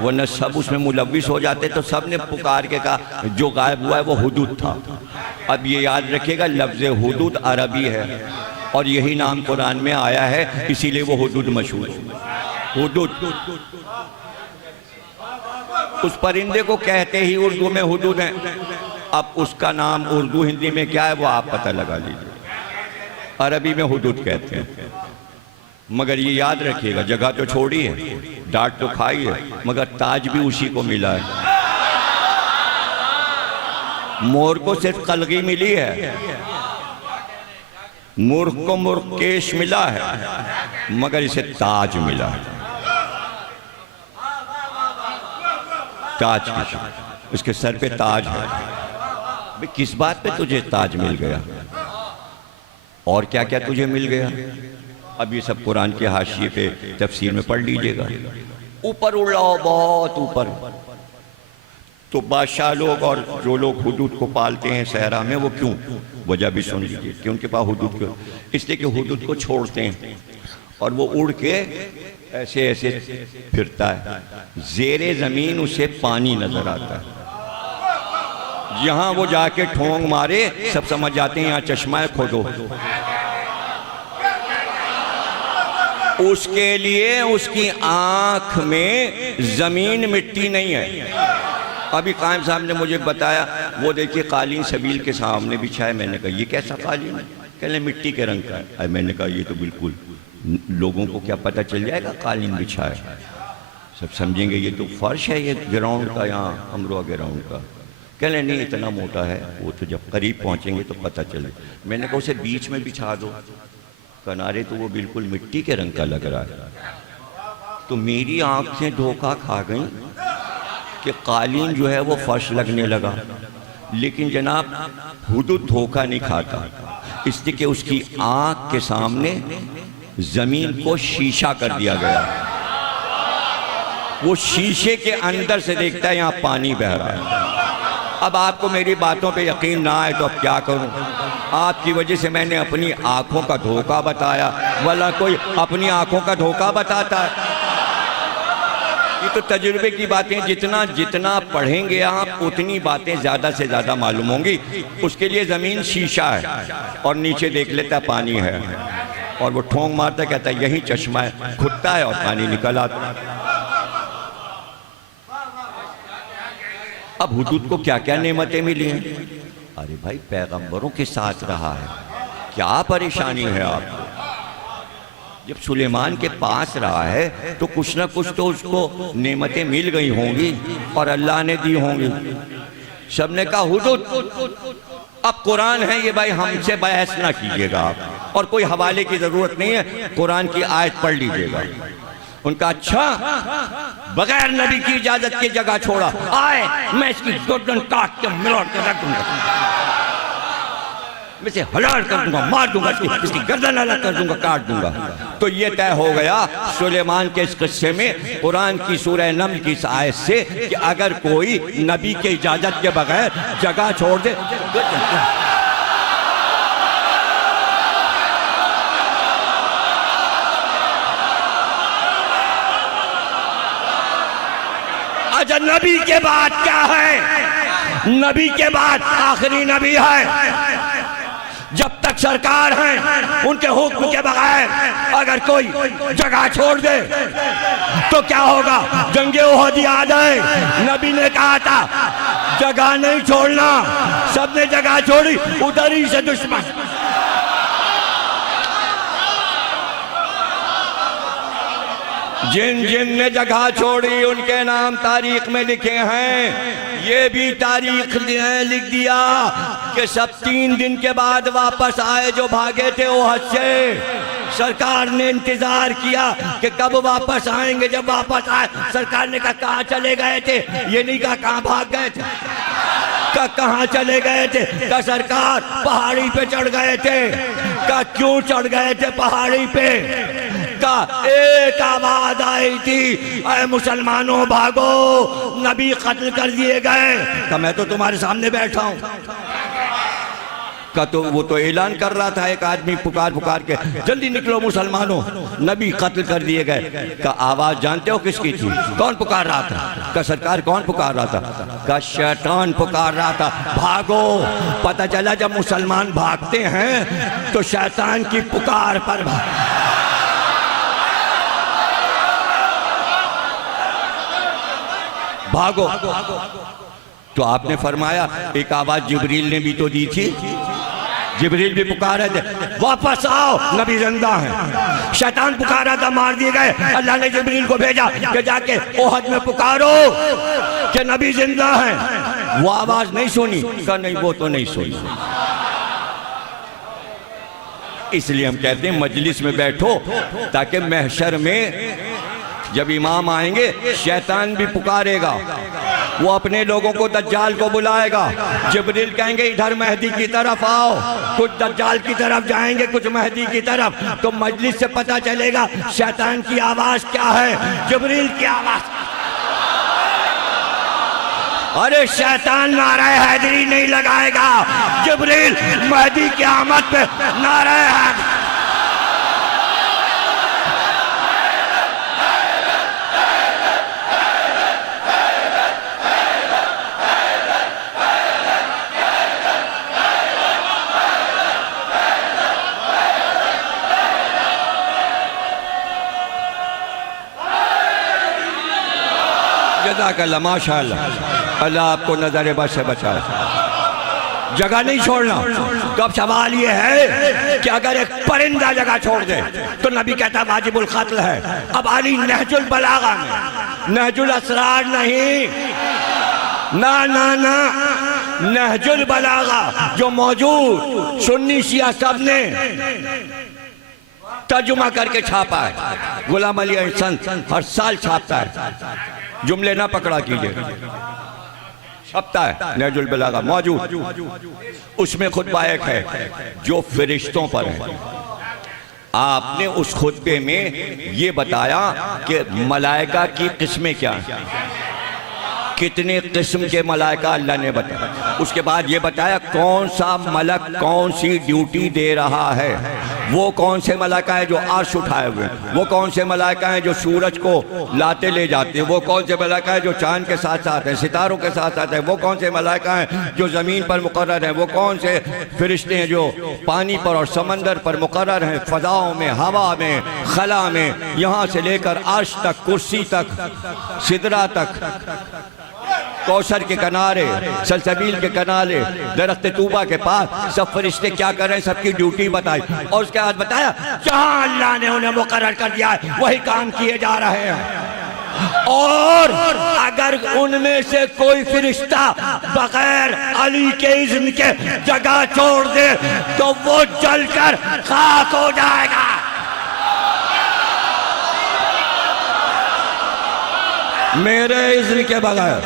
वरना सब उसमें मुलव्विस हो जाते। तो सब ने पुकार के कहा जो गायब हुआ है वो हुदूद था। अब ये याद रखिएगा लफ्ज़ हुदूद अरबी है और यही नाम कुरान में आया है, इसीलिए वो हुदूद मशहूर है। हुदूद उस परिंदे को कहते ही उर्दू में हुदूद है। अब उसका नाम उर्दू हिंदी में क्या है वो आप पता लगा लीजिए। अरबी में हुदूद कहते हैं। मगर ये याद रखिएगा जगह तो छोड़ी है, डांट तो खाई है, मगर ताज भी उसी को मिला है। मोर को सिर्फ कलगी मिली है, मूर्ख को मूर्खेश मिला है, मगर इसे ताज मिला है। ताज उसके सर पे ताज है। भाई किस बात पे तुझे ताज मिल गया और क्या क्या तुझे मिल गया? अब ये सब कुरान के हाशिए पे तफसीर में पढ़ लीजिएगा। ऊपर उड़ाओ, बहुत ऊपर। तो बादशाह लोग और जो लोग हुदूद को पालते हैं सहरा में, वो क्यों, वजह भी सुन लीजिए कि उनके पास हुदूद क्यों। इसलिए कि हुदूद को छोड़ते हैं और वो उड़ के ऐसे ऐसे फिरता है, ज़ेरे ज़मीन उसे पानी नजर आता है। यहाँ वो जाके ठोंग मारे, सब समझ जाते हैं यहाँ चश्मा खोदो। उसके लिए उसकी आंख में जमीन मिट्टी नहीं है। अभी कायम साहब ने मुझे बताया, वो देखिए कालीन सबील के सामने बिछा है। मैंने कहा ये कैसा कालीन है? कहने मिट्टी के रंग का है। मैंने कहा ये तो बिल्कुल, लोगों को क्या पता चल जाएगा कालीन बिछा है? सब समझेंगे ये तो फर्श है, ये ग्राउंड का, यहाँ अमरोहा ग्राउंड का। कहने नहीं इतना मोटा है, वो तो जब करीब पहुँचेंगे तो पता चले। मैंने कहा उसे बीच में बिछा दो, किनारे तो वो बिल्कुल मिट्टी के रंग का लग रहा है। तो मेरी आंखें धोखा खा गई कि कालीन जो है वो फर्श लगने लगा। लेकिन जनाब हुदूद धोखा नहीं खाता, इसलिए कि उसकी आंख के सामने जमीन को शीशा कर दिया गया। वो शीशे के अंदर से देखता है यहाँ पानी बह रहा है। अब आपको मेरी बातों पे यकीन ना आए तो अब क्या करूं? आपकी वजह से मैंने अपनी आंखों का धोखा बताया, वला कोई अपनी आंखों का धोखा बताता है? ये तो तजुर्बे की बातें, जितना जितना पढ़ेंगे आप उतनी बातें ज़्यादा से ज़्यादा मालूम होंगी। उसके लिए ज़मीन शीशा है और नीचे देख लेता पानी है, और वो ठोंग मारता कहता है यही चश्मा है, खुदता है और पानी निकल आता है। अब हुदूद को क्या क्या नेमतें मिली हैं? अरे भाई पैगंबरों के साथ रहा है, क्या परेशानी है आपको? जब सुलेमान के पास रहा है तो कुछ ना कुछ तो उसको नेमतें मिल गई होंगी और अल्लाह ने दी होंगी। सबने कहा हुदूद, अब कुरान है ये भाई, हमसे बहस ना कीजिएगा आप, और कोई हवाले की जरूरत नहीं है, कुरान की आयत पढ़ लीजिएगा। उनका अच्छा, बगैर नबी की इजाजत की जगह छोड़ा, आए मैं इसकी गर्दन काट के मिलोड़ के रख दूंगा, मैं इसे हलाल कर दूंगा, मार दूंगा, इसकी गर्दन अलग कर दूंगा, काट दूंगा। तो ये तय हो गया सुलेमान के इस किस्से में कुरान की सूरह नम्ल की इस आयत से कि अगर कोई नबी के इजाजत के बगैर जगह छोड़ दे, अच्छा नबी के बाद क्या है? नबी के बाद आखिरी नबी है। जब तक सरकार है उनके हुक्म के बगैर अगर कोई जगह छोड़ दे तो क्या होगा? जंगे ओहद याद है, नबी ने कहा था जगह नहीं छोड़ना, सबने जगह छोड़ी, उधर ही से दुश्मन। जिन जिन ने जगह छोड़ी उनके नाम तारीख में लिखे हैं। ये भी तारीख ने लिख दिया कि सब 3 दिन के बाद वापस आए जो भागे थे ओहद से। सरकार ने इंतजार किया कि कब वापस आएंगे। जब वापस आए सरकार ने कहा कहाँ चले गए थे? ये नहीं कहा कहाँ भाग गए थे, कहाँ चले गए थे? का सरकार पहाड़ी पे चढ़ गए थे। का क्यों चढ़ गए थे पहाड़ी पे? का एक आवाज आई थी, अरे मुसलमानों भागो, नबी कत्ल कर दिए गए। का मैं तो तुम्हारे सामने बैठा हूं। का तो वो तो ऐलान कर रहा था एक आदमी पुकार पुकार के, जल्दी निकलो मुसलमानों, नबी कत्ल कर दिए गए। का आवाज जानते हो किसकी थी? कौन पुकार रहा था? का सरकार कौन पुकार रहा था? का शैतान पुकार रहा था, भागो। पता चला जब मुसलमान भागते हैं तो शैतान की पुकार पर भागो। तो आपने फरमाया एक आवाज जिब्रील ने भी तो दी थी, जिब्रील भी पुकारे थे वापस आओ, नबी जिंदा है। शैतान पुकारा था, मार दिए गए। अल्लाह ने जिब्रील को भेजा कि जाके ओहद में पुकारो कि नबी जिंदा है। वो आवाज नहीं सुनी? का नहीं, वो तो नहीं सुनी। इसलिए हम कहते हैं मजलिस में बैठो ताकि महशर में जब इमाम आएंगे शैतान भी पुकारेगा, वो अपने लोगों को दज्जाल को बुलाएगा। जिब्रील कहेंगे इधर मेहदी की तरफ आओ, कुछ दज्जाल की तरफ जाएंगे, कुछ मेहदी की तरफ। तो मजलिस से पता चलेगा शैतान की आवाज क्या है, जिब्रील की आवाज। अरे शैतान नारे हैदरी नहीं लगाएगा, जिब्रील मेहदी की आमद पे नारे हैदरी। जज़ाकल्लाह, माशाअल्लाह, अल्लाह आपको नजर बस से बचाए। जगह नहीं छोड़ना। तो अब सवाल ये है कि अगर एक परिंदा जगह छोड़ दे तो नबी कहता वाजिबुल कत्ल है। अब अली नहजुल बलागा में, नहजुल असरार नहीं, ना ना ना, नहजुल बलागा जो मौजूद सुन्नी शिया सब ने तर्जुमा करके छापा है। गुलाम अली अहसन हर साल छापता है, जुमले ना पकड़ा कीजिए, छपता है नहजुल बलागा मौजूद। उसमें खुतबा एक है जो फरिश्तों पर है। आपने उस खुतबे में ये बताया कि मलाइका की किस्में क्या हैं, कितने किस्म के मलाइका अल्लाह ने बताया। उसके बाद ये बताया कौन सा मलक कौन सी ड्यूटी दे रहा है। वो कौन से मलाइका है जो अर्श उठाए हुए, वो कौन से मलाइका हैं जो सूरज को लाते ले जाते हैं, वो कौन से मलाइका है जो चांद के साथ साथ हैं, सितारों के साथ साथ हैं, वो कौन से मलाइका हैं जो ज़मीन पर मुकर्रर हैं, वो कौन से फरिश्ते हैं जो पानी पर और समंदर पर मुकर्रर हैं, फ़ज़ाओं में, हवा में, खला में, यहाँ से लेकर अर्श तक, कुर्सी तक, सिदरा तक, कौसर के किनारे, सलसबील के किनारे, दरख्त तूबा के पास सब फरिश्ते क्या कर रहे हैं, सबकी ड्यूटी बताई। और उसके बाद बताया जहां अल्लाह ने उन्हें मुकर्रर कर दिया है वही काम किए जा रहे हैं। और अगर उनमें से कोई फरिश्ता बगैर अली के इज़्न के जगह छोड़ दे तो वो जलकर खाक हो जाएगा। मेरे इज़्न के बगैर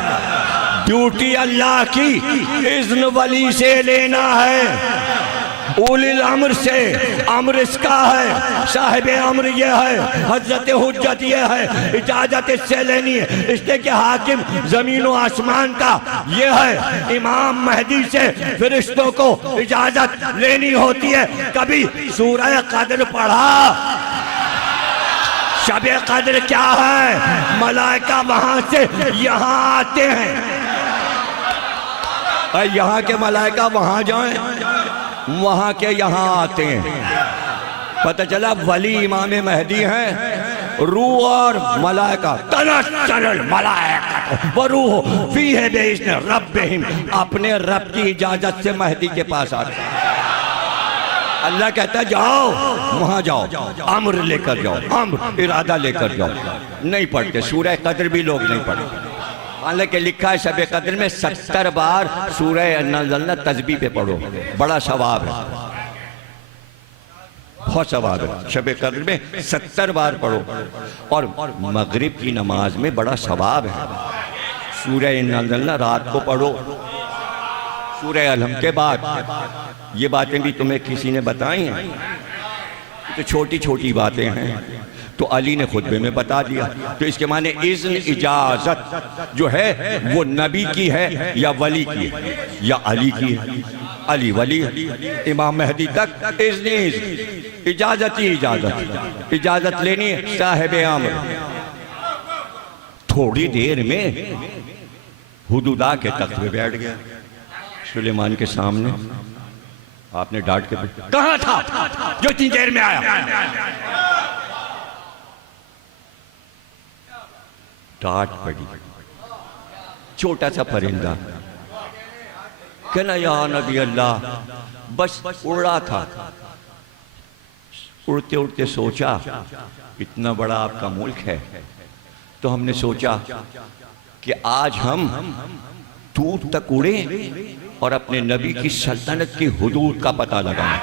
ड्यूटी अल्लाह की इज़्न वली से लेना है, उलिल अम्र से। अम्र इसका है, साहिब अम्र ये है, हजरत हुज्जत ये है, इजाजत इससे लेनी है। इसलिए कि हाकिम जमीन व आसमान का ये है, इमाम महदी से फरिश्तों को इजाजत लेनी होती है। कभी सूरह कद्र पढ़ा, शबे कद्र क्या है? मलाइका वहां से यहाँ आते हैं, और यहाँ के मलाइका वहां जाएं, वहां के यहाँ आते हैं। पता चला वली इमाम महदी हैं, रूह और मलाइका, तनस्सलुल मलाइका व रूह फीहि बिइज़्नि रब्बिहिम, अपने रब की इजाजत से महदी के पास आते हैं। अल्लाह कहता है जाओ, वहां जाओ, अम्र लेकर जाओ, अम्र इरादा लेकर जाओ। नहीं पढ़ते सूरह कद्र भी लोग नहीं पढ़ते, हालांकि लिखा है शब कद्र में 70 बार सूरह नज़लना तस्बीह पे पढ़ो, बड़ा सवाब है, बहुत सवाब है। शब कद्र में 70 बार पढ़ो, और मगरिब की नमाज में बड़ा सवाब है। सूरह नज़लना रात को पढ़ो, सूरह अलहम के बाद। ये बातें भी तुम्हें किसी ने बताई हैं? तो छोटी छोटी बातें हैं, तो अली ने खुतबे में बता दिया। तो इसके माने इज़्न, इजाज़त जो है वो नबी की है या वली की है, या अली की है? अली वली, इमाम महदी तक इज़्न, इजाज़त ही इजाज़त, इजाज़त लेनी है साहिब आमर। थोड़ी देर में हुदूदा के तख्त पे बैठ गया सुलेमान के सामने। आपने डांट के कहाँ था जो इतनी देर में आया? डांट पड़ी। छोटा सा परिंदा, कहना या नबी अल्लाह, बस उड़ रहा था, उड़ते उड़ते सोचा इतना बड़ा आपका मुल्क है, तो हमने सोचा कि आज हम दूर तक उड़े और अपने नबी की सल्तनत की हुदूद का पता लगाएं।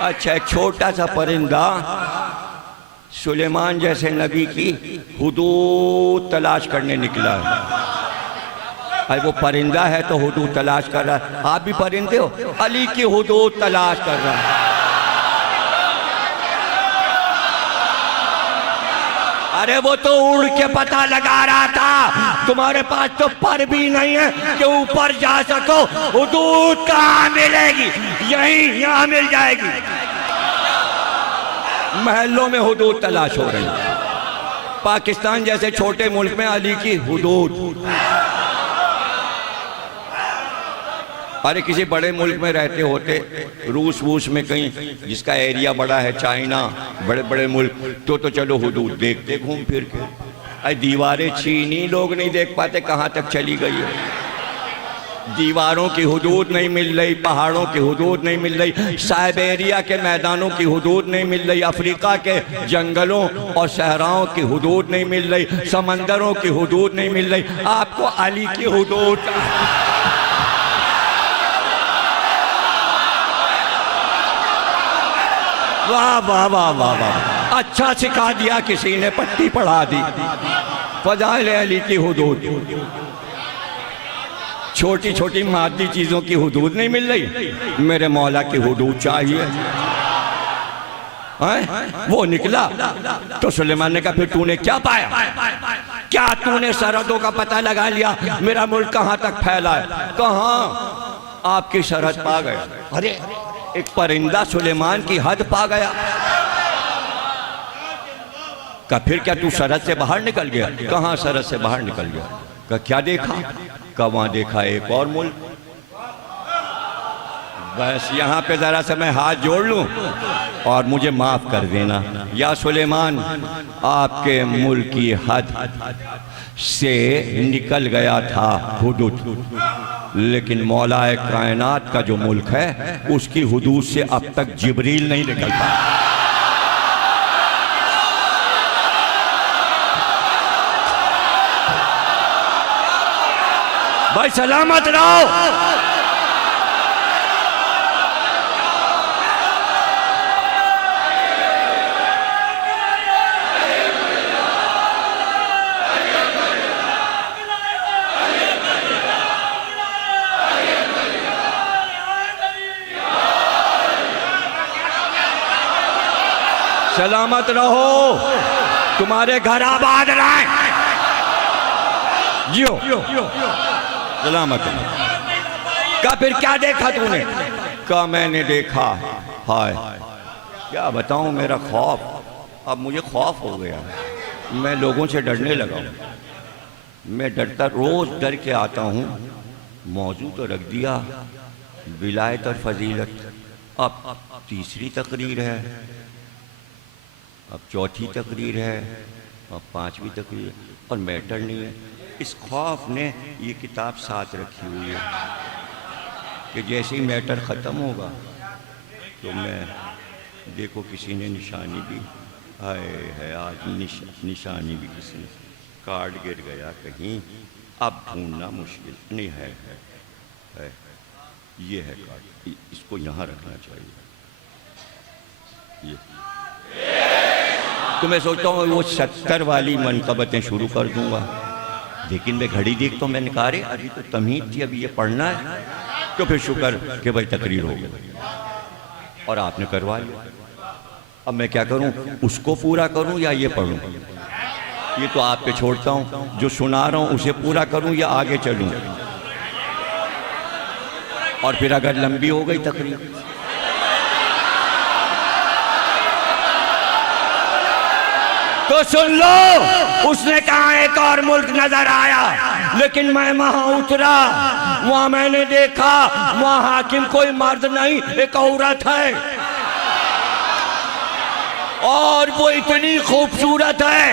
अच्छा, एक छोटा सा परिंदा सुलेमान जैसे नबी की हुदूद तलाश करने निकला है। अरे वो परिंदा है तो हुदूद तलाश कर रहा है, आप भी परिंदे हो, अली की हुदूद तलाश कर रहा है। अरे वो तो उड़ के पता लगा रहा था, तुम्हारे पास तो पर भी नहीं है कि ऊपर जा सको। हुदूद कहाँ मिलेगी? यहीं यहाँ मिल जाएगी। महलों में हुदूद तलाश हो रही है। पाकिस्तान जैसे छोटे मुल्क में अली की हुदूद। अरे किसी बड़े मुल्क में रहते होते, रूस वूस में कहीं जिसका एरिया बड़ा है, चाइना, बड़े बड़े मुल्क, तो चलो हुदूद देखते घूम फिर के। अरे दीवारें छीनी, लोग नहीं देख पाते कहाँ तक चली गई है। दीवारों की हुदूद नहीं मिल रही, पहाड़ों की हुदूद नहीं मिल रही, साइबेरिया के मैदानों की हुदूद नहीं मिल रही, अफ्रीका के जंगलों और सहराओं की हुदूद नहीं मिल रही, समंदरों की हुदूद नहीं मिल रही। आपको अली की हुदूद। वाह वाह वाह वाह वाह, अच्छा सिखा दिया किसी ने, पट्टी पढ़ा दी। फज़ाइल अली की हुदूद। छोटी छोटी मादी चीजों की हुदूद नहीं मिल रही, मेरे मौला की हुदूद चाहिए। वो निकला तो सुलेमान ने कहा फिर तूने क्या पाया? क्या तूने सरहदों का पता लगा लिया? मेरा मुल्क कहाँ तक फैला है? कहाँ आपकी सरहद पा गया। अरे एक परिंदा सुलेमान की हद पा गया। का फिर क्या तू सरहद से बाहर निकल गया? कहाँ सरहद से बाहर निकल गया? का क्या देखा? का वहां देखा एक और मुल्क। बस यहाँ पे जरा सा मैं हाथ जोड़ लूं और मुझे माफ कर देना। या सुलेमान, आपके मुल्क की हद से निकल गया था हुदूद, लेकिन मौलाए कायनात का जो मुल्क है उसकी हुदूद से अब तक जिब्रील नहीं निकल पाया। भाई सलामत रहो। सलामत रहो, तुम्हारे घर आबाद रहे। जियो सलामत। का फिर क्या देखा तूने? का मैंने देखा, हाय क्या बताऊं, मेरा खौफ अब मुझे खौफ हो गया, मैं लोगों से डरने लगा। मैं डरता रोज़ डर के आता हूँ। मौजू तो रख दिया विलायत और फजीलत, अब तीसरी तकरीर है, अब चौथी तकरीर है, अब पांचवी तकरीर, और मैटर नहीं है। इस खौफ ने ये किताब साथ रखी हुई है कि जैसे ही मैटर ख़त्म होगा तो मैं देखो किसी ने निशानी भी है आज निशानी भी किसी ने, कार्ड गिर गया कहीं, अब ढूंढना मुश्किल नहीं है, ये है कार्ड, इसको यहाँ रखना चाहिए। ये तो मैं सोचता हूँ वो 70 वाली मनकबतें शुरू कर दूंगा, लेकिन मैं घड़ी देखता हूँ, मैंने कहा अभी तो तमीज़ थी, अभी ये पढ़ना है। तो फिर शुक्र कि भाई तकरीर हो गई और आपने करवा लिया। अब मैं क्या करूं, उसको पूरा करूं या ये पढ़ूं? ये तो आप पे छोड़ता हूं, जो सुना रहा हूं उसे पूरा करूं या आगे चलूं? और फिर अगर लंबी हो गई तकरीर तो सुन लो, उसने कहा एक और मुल्क नजर आया, लेकिन मैं वहां उतरा, वहां मैंने देखा वहां हाकिम कोई मर्द नहीं, एक औरत है, और वो इतनी खूबसूरत है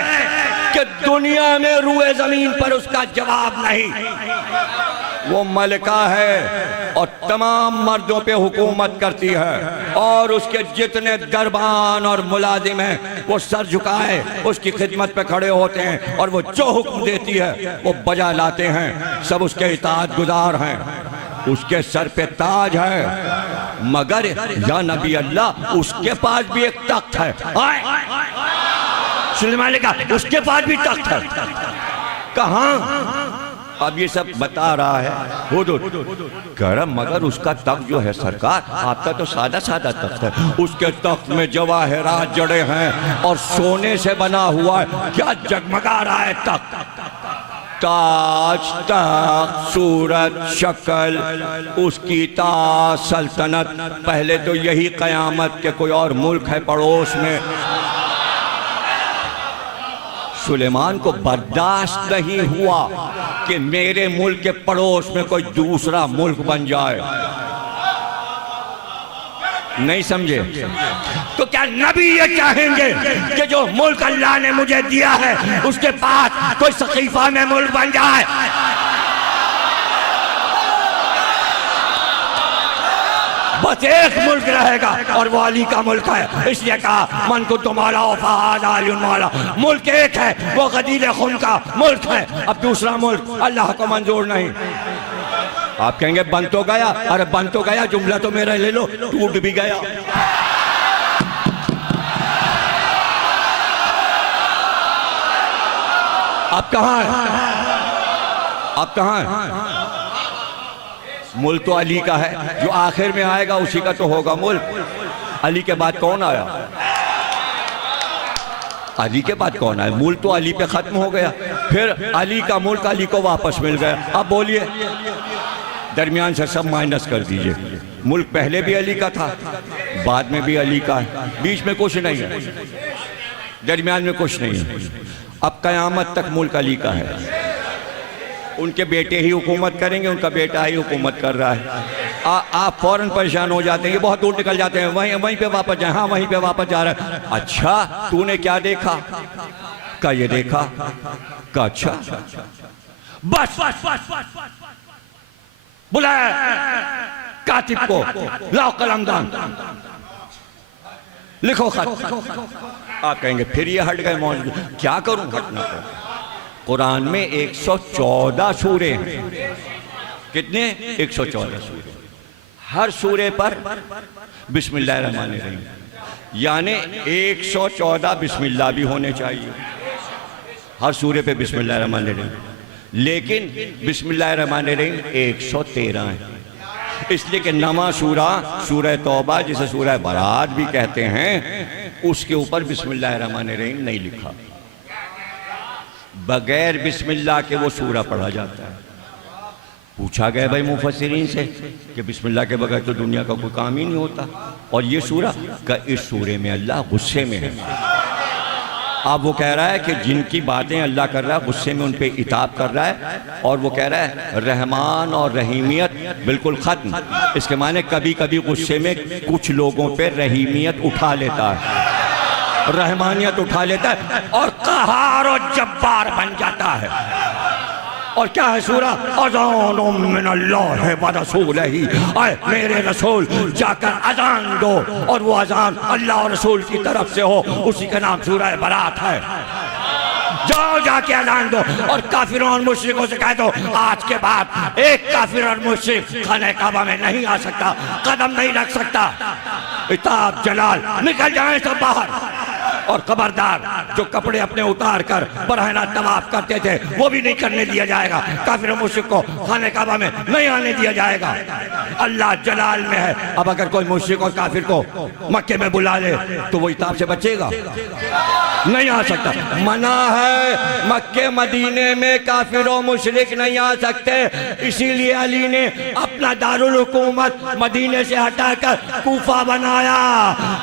कि दुनिया में रूए जमीन पर उसका जवाब नहीं। वो मलिका है और तमाम मर्दों पे हुकूमत करती है, और उसके जितने दरबान और मुलाजिम हैं वो सर झुकाए उसकी खिदमत पे खड़े होते हैं, और वो जो हुक्म देती है वो बजा लाते हैं, सब उसके इताअत गुजार हैं। उसके सर पे ताज है, मगर या नबी अल्लाह उसके पास भी एक तख्त है। सुलेमान ने कहा उसके पास भी तख्त है, कहाँ? अब ये सब बता रहा है हुदुद करम, मगर उसका तख्त जो है सरकार, आपका तो सादा सादा तख्त है, उसके तख्त में जवाहरात जड़े हैं और सोने से बना हुआ है। क्या जगमगा रहा है तख्त, ताज, तख्त, सूरत, शक्ल, उसकी ताज सल्तनत। पहले तो यही कयामत के कोई और मुल्क है पड़ोस में। सुलेमान को बर्दाश्त नहीं हुआ कि मेरे मुल्क के पड़ोस में कोई दूसरा मुल्क बन जाए। नहीं समझे? तो क्या नबी ये चाहेंगे कि जो मुल्क अल्लाह ने मुझे दिया है उसके पास कोई सकीफा में मुल्क बन जाए? बस एक मुल्क रहेगा और वो अली का मुल्क है। इसलिए कहा मन को तुम्हारा वफादाला, मुल्क एक है, वो गदीर खुन का मुल्क है। अब दूसरा मुल्क अल्लाह को मंजूर नहीं। आप कहेंगे बन तो गया, अरे बन तो गया, जुमला तो मेरा ले लो, टूट भी गया। अब कहां है? अब कहां है? मुल्क तो अली का है, जो आखिर में आएगा उसी का तो होगा मुल्क। अली के बाद कौन आया? अली के बाद कौन आया? मुल्क तो अली पे खत्म हो गया, फिर अली का मुल्क अली को वापस मिल गया। अब बोलिए, दरमियान से सब माइनस कर दीजिए। मुल्क पहले भी अली का था, बाद में भी अली का है, बीच में कुछ नहीं है, दरमियान में कुछ नहीं है। अब कयामत तक मुल्क अली का है। उनके बेटे ही हुकूमत करेंगे, उनका बेटा ही हुकूमत कर रहा है। आप फौरन परेशान हो जाते हैं, ये बहुत दूर निकल जाते हैं, वहीं पे वापस जाए, हाँ वहीं पे वापस जा रहा है। अच्छा तूने क्या देखा? का ये देखा का, अच्छा बस बुलाया कातिब को, लाओ कलमदान, लिखो खत। आप कहेंगे फिर ये हट गए मौजूद, क्या करूं हटना को? कुरान में 114 सूरे हैं। कितने? 114 सूरे। हर सूरे पर बिस्मिल्लाहिर्रहमानिर्रहीम, यानी 114 बिस्मिल्लाह भी होने चाहिए हर सूरे पे बिस्मिल्लाहिर्रहमानिर्रहीम। लेकिन बिस्मिल्लाहिर्रहमानिर्रहीम 113 है, इसलिए कि नमा सूरा सूरह तौबा, जिसे सूरह बरात भी कहते हैं, उसके ऊपर बिस्मिल्लाहिर्रहमानिर्रहीम नहीं लिखा। बगैर बिस्मिल्लाह के वो सूरा पढ़ा जाता है। पूछा गया भाई मुफस्सिरीन से कि बिस्मिल्लाह के बगैर तो दुनिया का कोई काम ही नहीं होता, और ये सूरा का, इस सूरे में अल्लाह गुस्से में है। अब वो कह रहा है कि जिनकी बातें अल्लाह कर रहा है गुस्से में उन पे इताब कर रहा है, और वो कह रहा है रहमान और रहीमियत बिल्कुल ख़त्म। इसके माने कभी कभी गुस्से में कुछ लोगों पे रहीमियत उठा लेता है, रहमानियत उठा लेता है और क़हार और जब्बार बन जाता है। और क्या है सूरा, अज़ानुम मिनल्लाहि व रसूलिही, आए मेरे रसूल जाकर अजान दो, और वो अजान अल्लाह और रसूल की तरफ से हो, उसी का नाम सूरा बरात है। जाओ जाके अजान दो और काफिरों और मुशरिकों से कह दो आज के बाद एक काफिर और मुशरिक खाने काबा में नहीं आ सकता, कदम नहीं रख सकता। इताब जलाल निकल जाए सब बाहर। और खबरदार जो कपड़े अपने उतार कर बरहना तवाफ करते थे वो भी नहीं करने दिया जाएगा। काफिर और मुशरिक को खाने काबा में नहीं आने दिया जाएगा। अल्लाह जलाल में है। अब अगर कोई मुशरिक और काफिर को मक्के में बुला ले तो वो इताब से बचेगा, नहीं आ सकता। मना है, मक्के मदीने में काफिर और मुशरिक नहीं आ सकते। इसीलिए अली ने अपना दारुल हुकूमत मदीने से हटाकर कूफा बनाया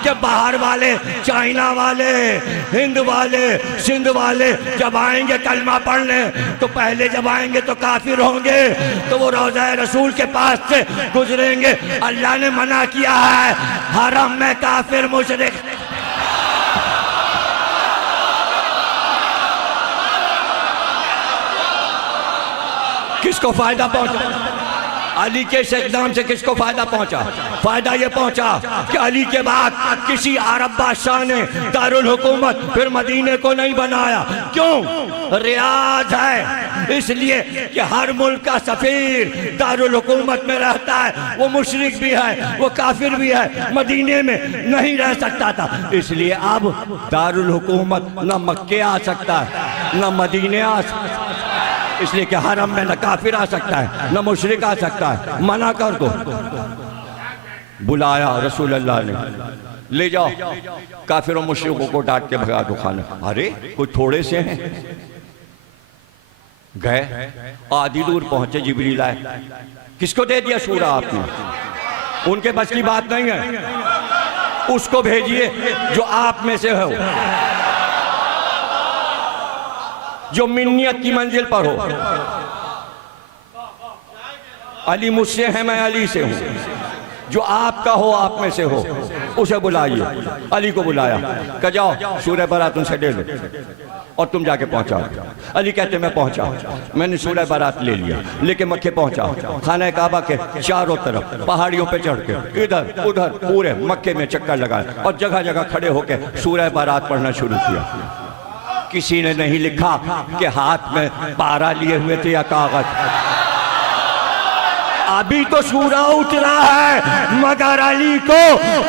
कि बाहर वाले, चाइना वाले, हिंद वाले, सिंध वाले जब आएंगे कलमा पढ़ने तो पहले जब आएंगे तो काफिर होंगे, तो वो रोज़ा रसूल के पास से गुजरेंगे। अल्लाह ने मना किया है हरम में काफिर मुशरिक। किसको फायदा पहुंचा? अली के इस इक़दाम से किसको फायदा पहुंचा? फायदा ये पहुंचा कि अली के बाद किसी अरब बादशाह ने दारुल हुकूमत फिर मदीने को नहीं बनाया। क्यों? रियाज है, इसलिए कि हर मुल्क का सफीर दारुल हुकूमत में रहता है। वो मुशरिक भी है, वो काफिर भी है, मदीने में नहीं रह सकता था। इसलिए अब दारुल हुकूमत न मक्के आ सकता है न मदीने आ सकता है। इसलिए कि हरम में न काफिर आ सकता है न मुशरिक आ सकता है। मना कर दो। बुलाया रसूल अल्लाह ने, ले जाओ काफिर और मुशरिकों को डांट के भगा दो खाना। अरे कोई थोड़े से हैं। गए, आधी दूर पहुंचे, जिब्रील आए। किसको दे दिया सूरा आपने? उनके बस की बात नहीं है। उसको भेजिए जो आप में से हो, जो मिन्नियत की मंजिल पर हो। अली मुझसे है, मैं अली से हूं। जो आपका हो, आप में से हो, उसे बुलाइए। अली को बुलाया, कह जाओ सूरह बरात उनसे ले लो और तुम जाके पहुंचाओ। अली कहते मैं पहुंचा, मैंने सूरह बरात ले लिया, लेके मक्के पहुंचा। खाना काबा के चारों तरफ पहाड़ियों पे चढ़ के इधर उधर पूरे मक्के में चक्कर लगाया और जगह जगह खड़े होकर सूरह बरात पढ़ना शुरू किया। किसी ने नहीं लिखा कि हाथ में पारा लिए हुए थे या कागज। अभी तो सूरा उतरा है, मगर अली को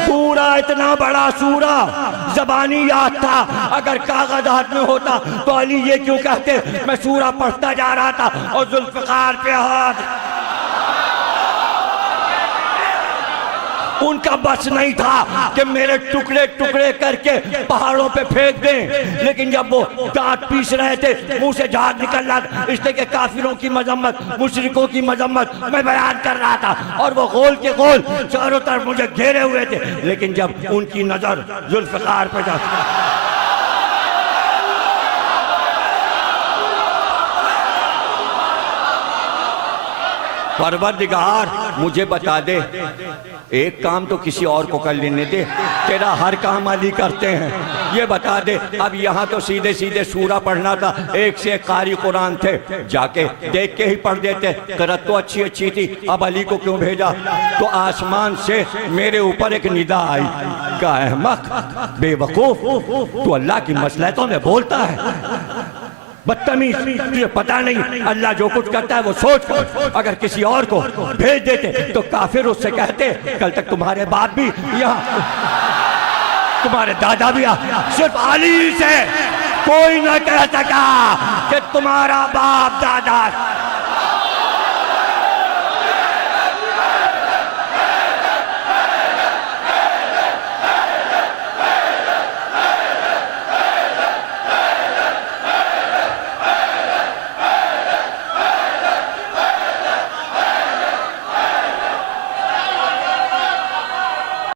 पूरा इतना बड़ा सूरा ज़बानी याद था। अगर कागज हाथ में होता तो अली ये क्यों कहते मैं सूरा पढ़ता जा रहा था और जुल्फ़िकार पे हाथ। उनका बस नहीं था कि मेरे टुकड़े टुकड़े करके पहाड़ों पे फेंक दें। लेकिन जब वो दांत पीस रहे थे, मुंह से झाग निकल रहा था, इसलिए कि काफिरों की मजम्मत, मुशरिकों की मजम्मत मैं बयान कर रहा था और वो गोल के गोल चारों तरफ मुझे घेरे हुए थे। लेकिन जब उनकी नजर जुल्फ़िकार पे जाती, परवरदिगार मुझे बता दे, एक काम तो किसी और को कर लेने दे, तेरा हर काम अली करते हैं, ये बता दे। अब यहाँ तो सीधे सीधे सूरा पढ़ना था, एक से एक कारी कुरान थे, जाके देख के ही पढ़ देते। क़िरात तो अच्छी अच्छी थी, अब अली को क्यों भेजा? तो आसमान से मेरे ऊपर एक निदा आई, का अहमक बेवकूफ, तू अल्लाह की मसलहतों में बोलता है, बदतमीज, तुझे पता नहीं अल्लाह जो कुछ करता है वो सोच कर। अगर किसी और को भेज देते तो काफिर उससे कहते कल तक तुम्हारे बाप भी यहाँ, तुम्हारे दादा भी यहाँ, सिर्फ अली से कोई न कह सका कि तुम्हारा बाप दादा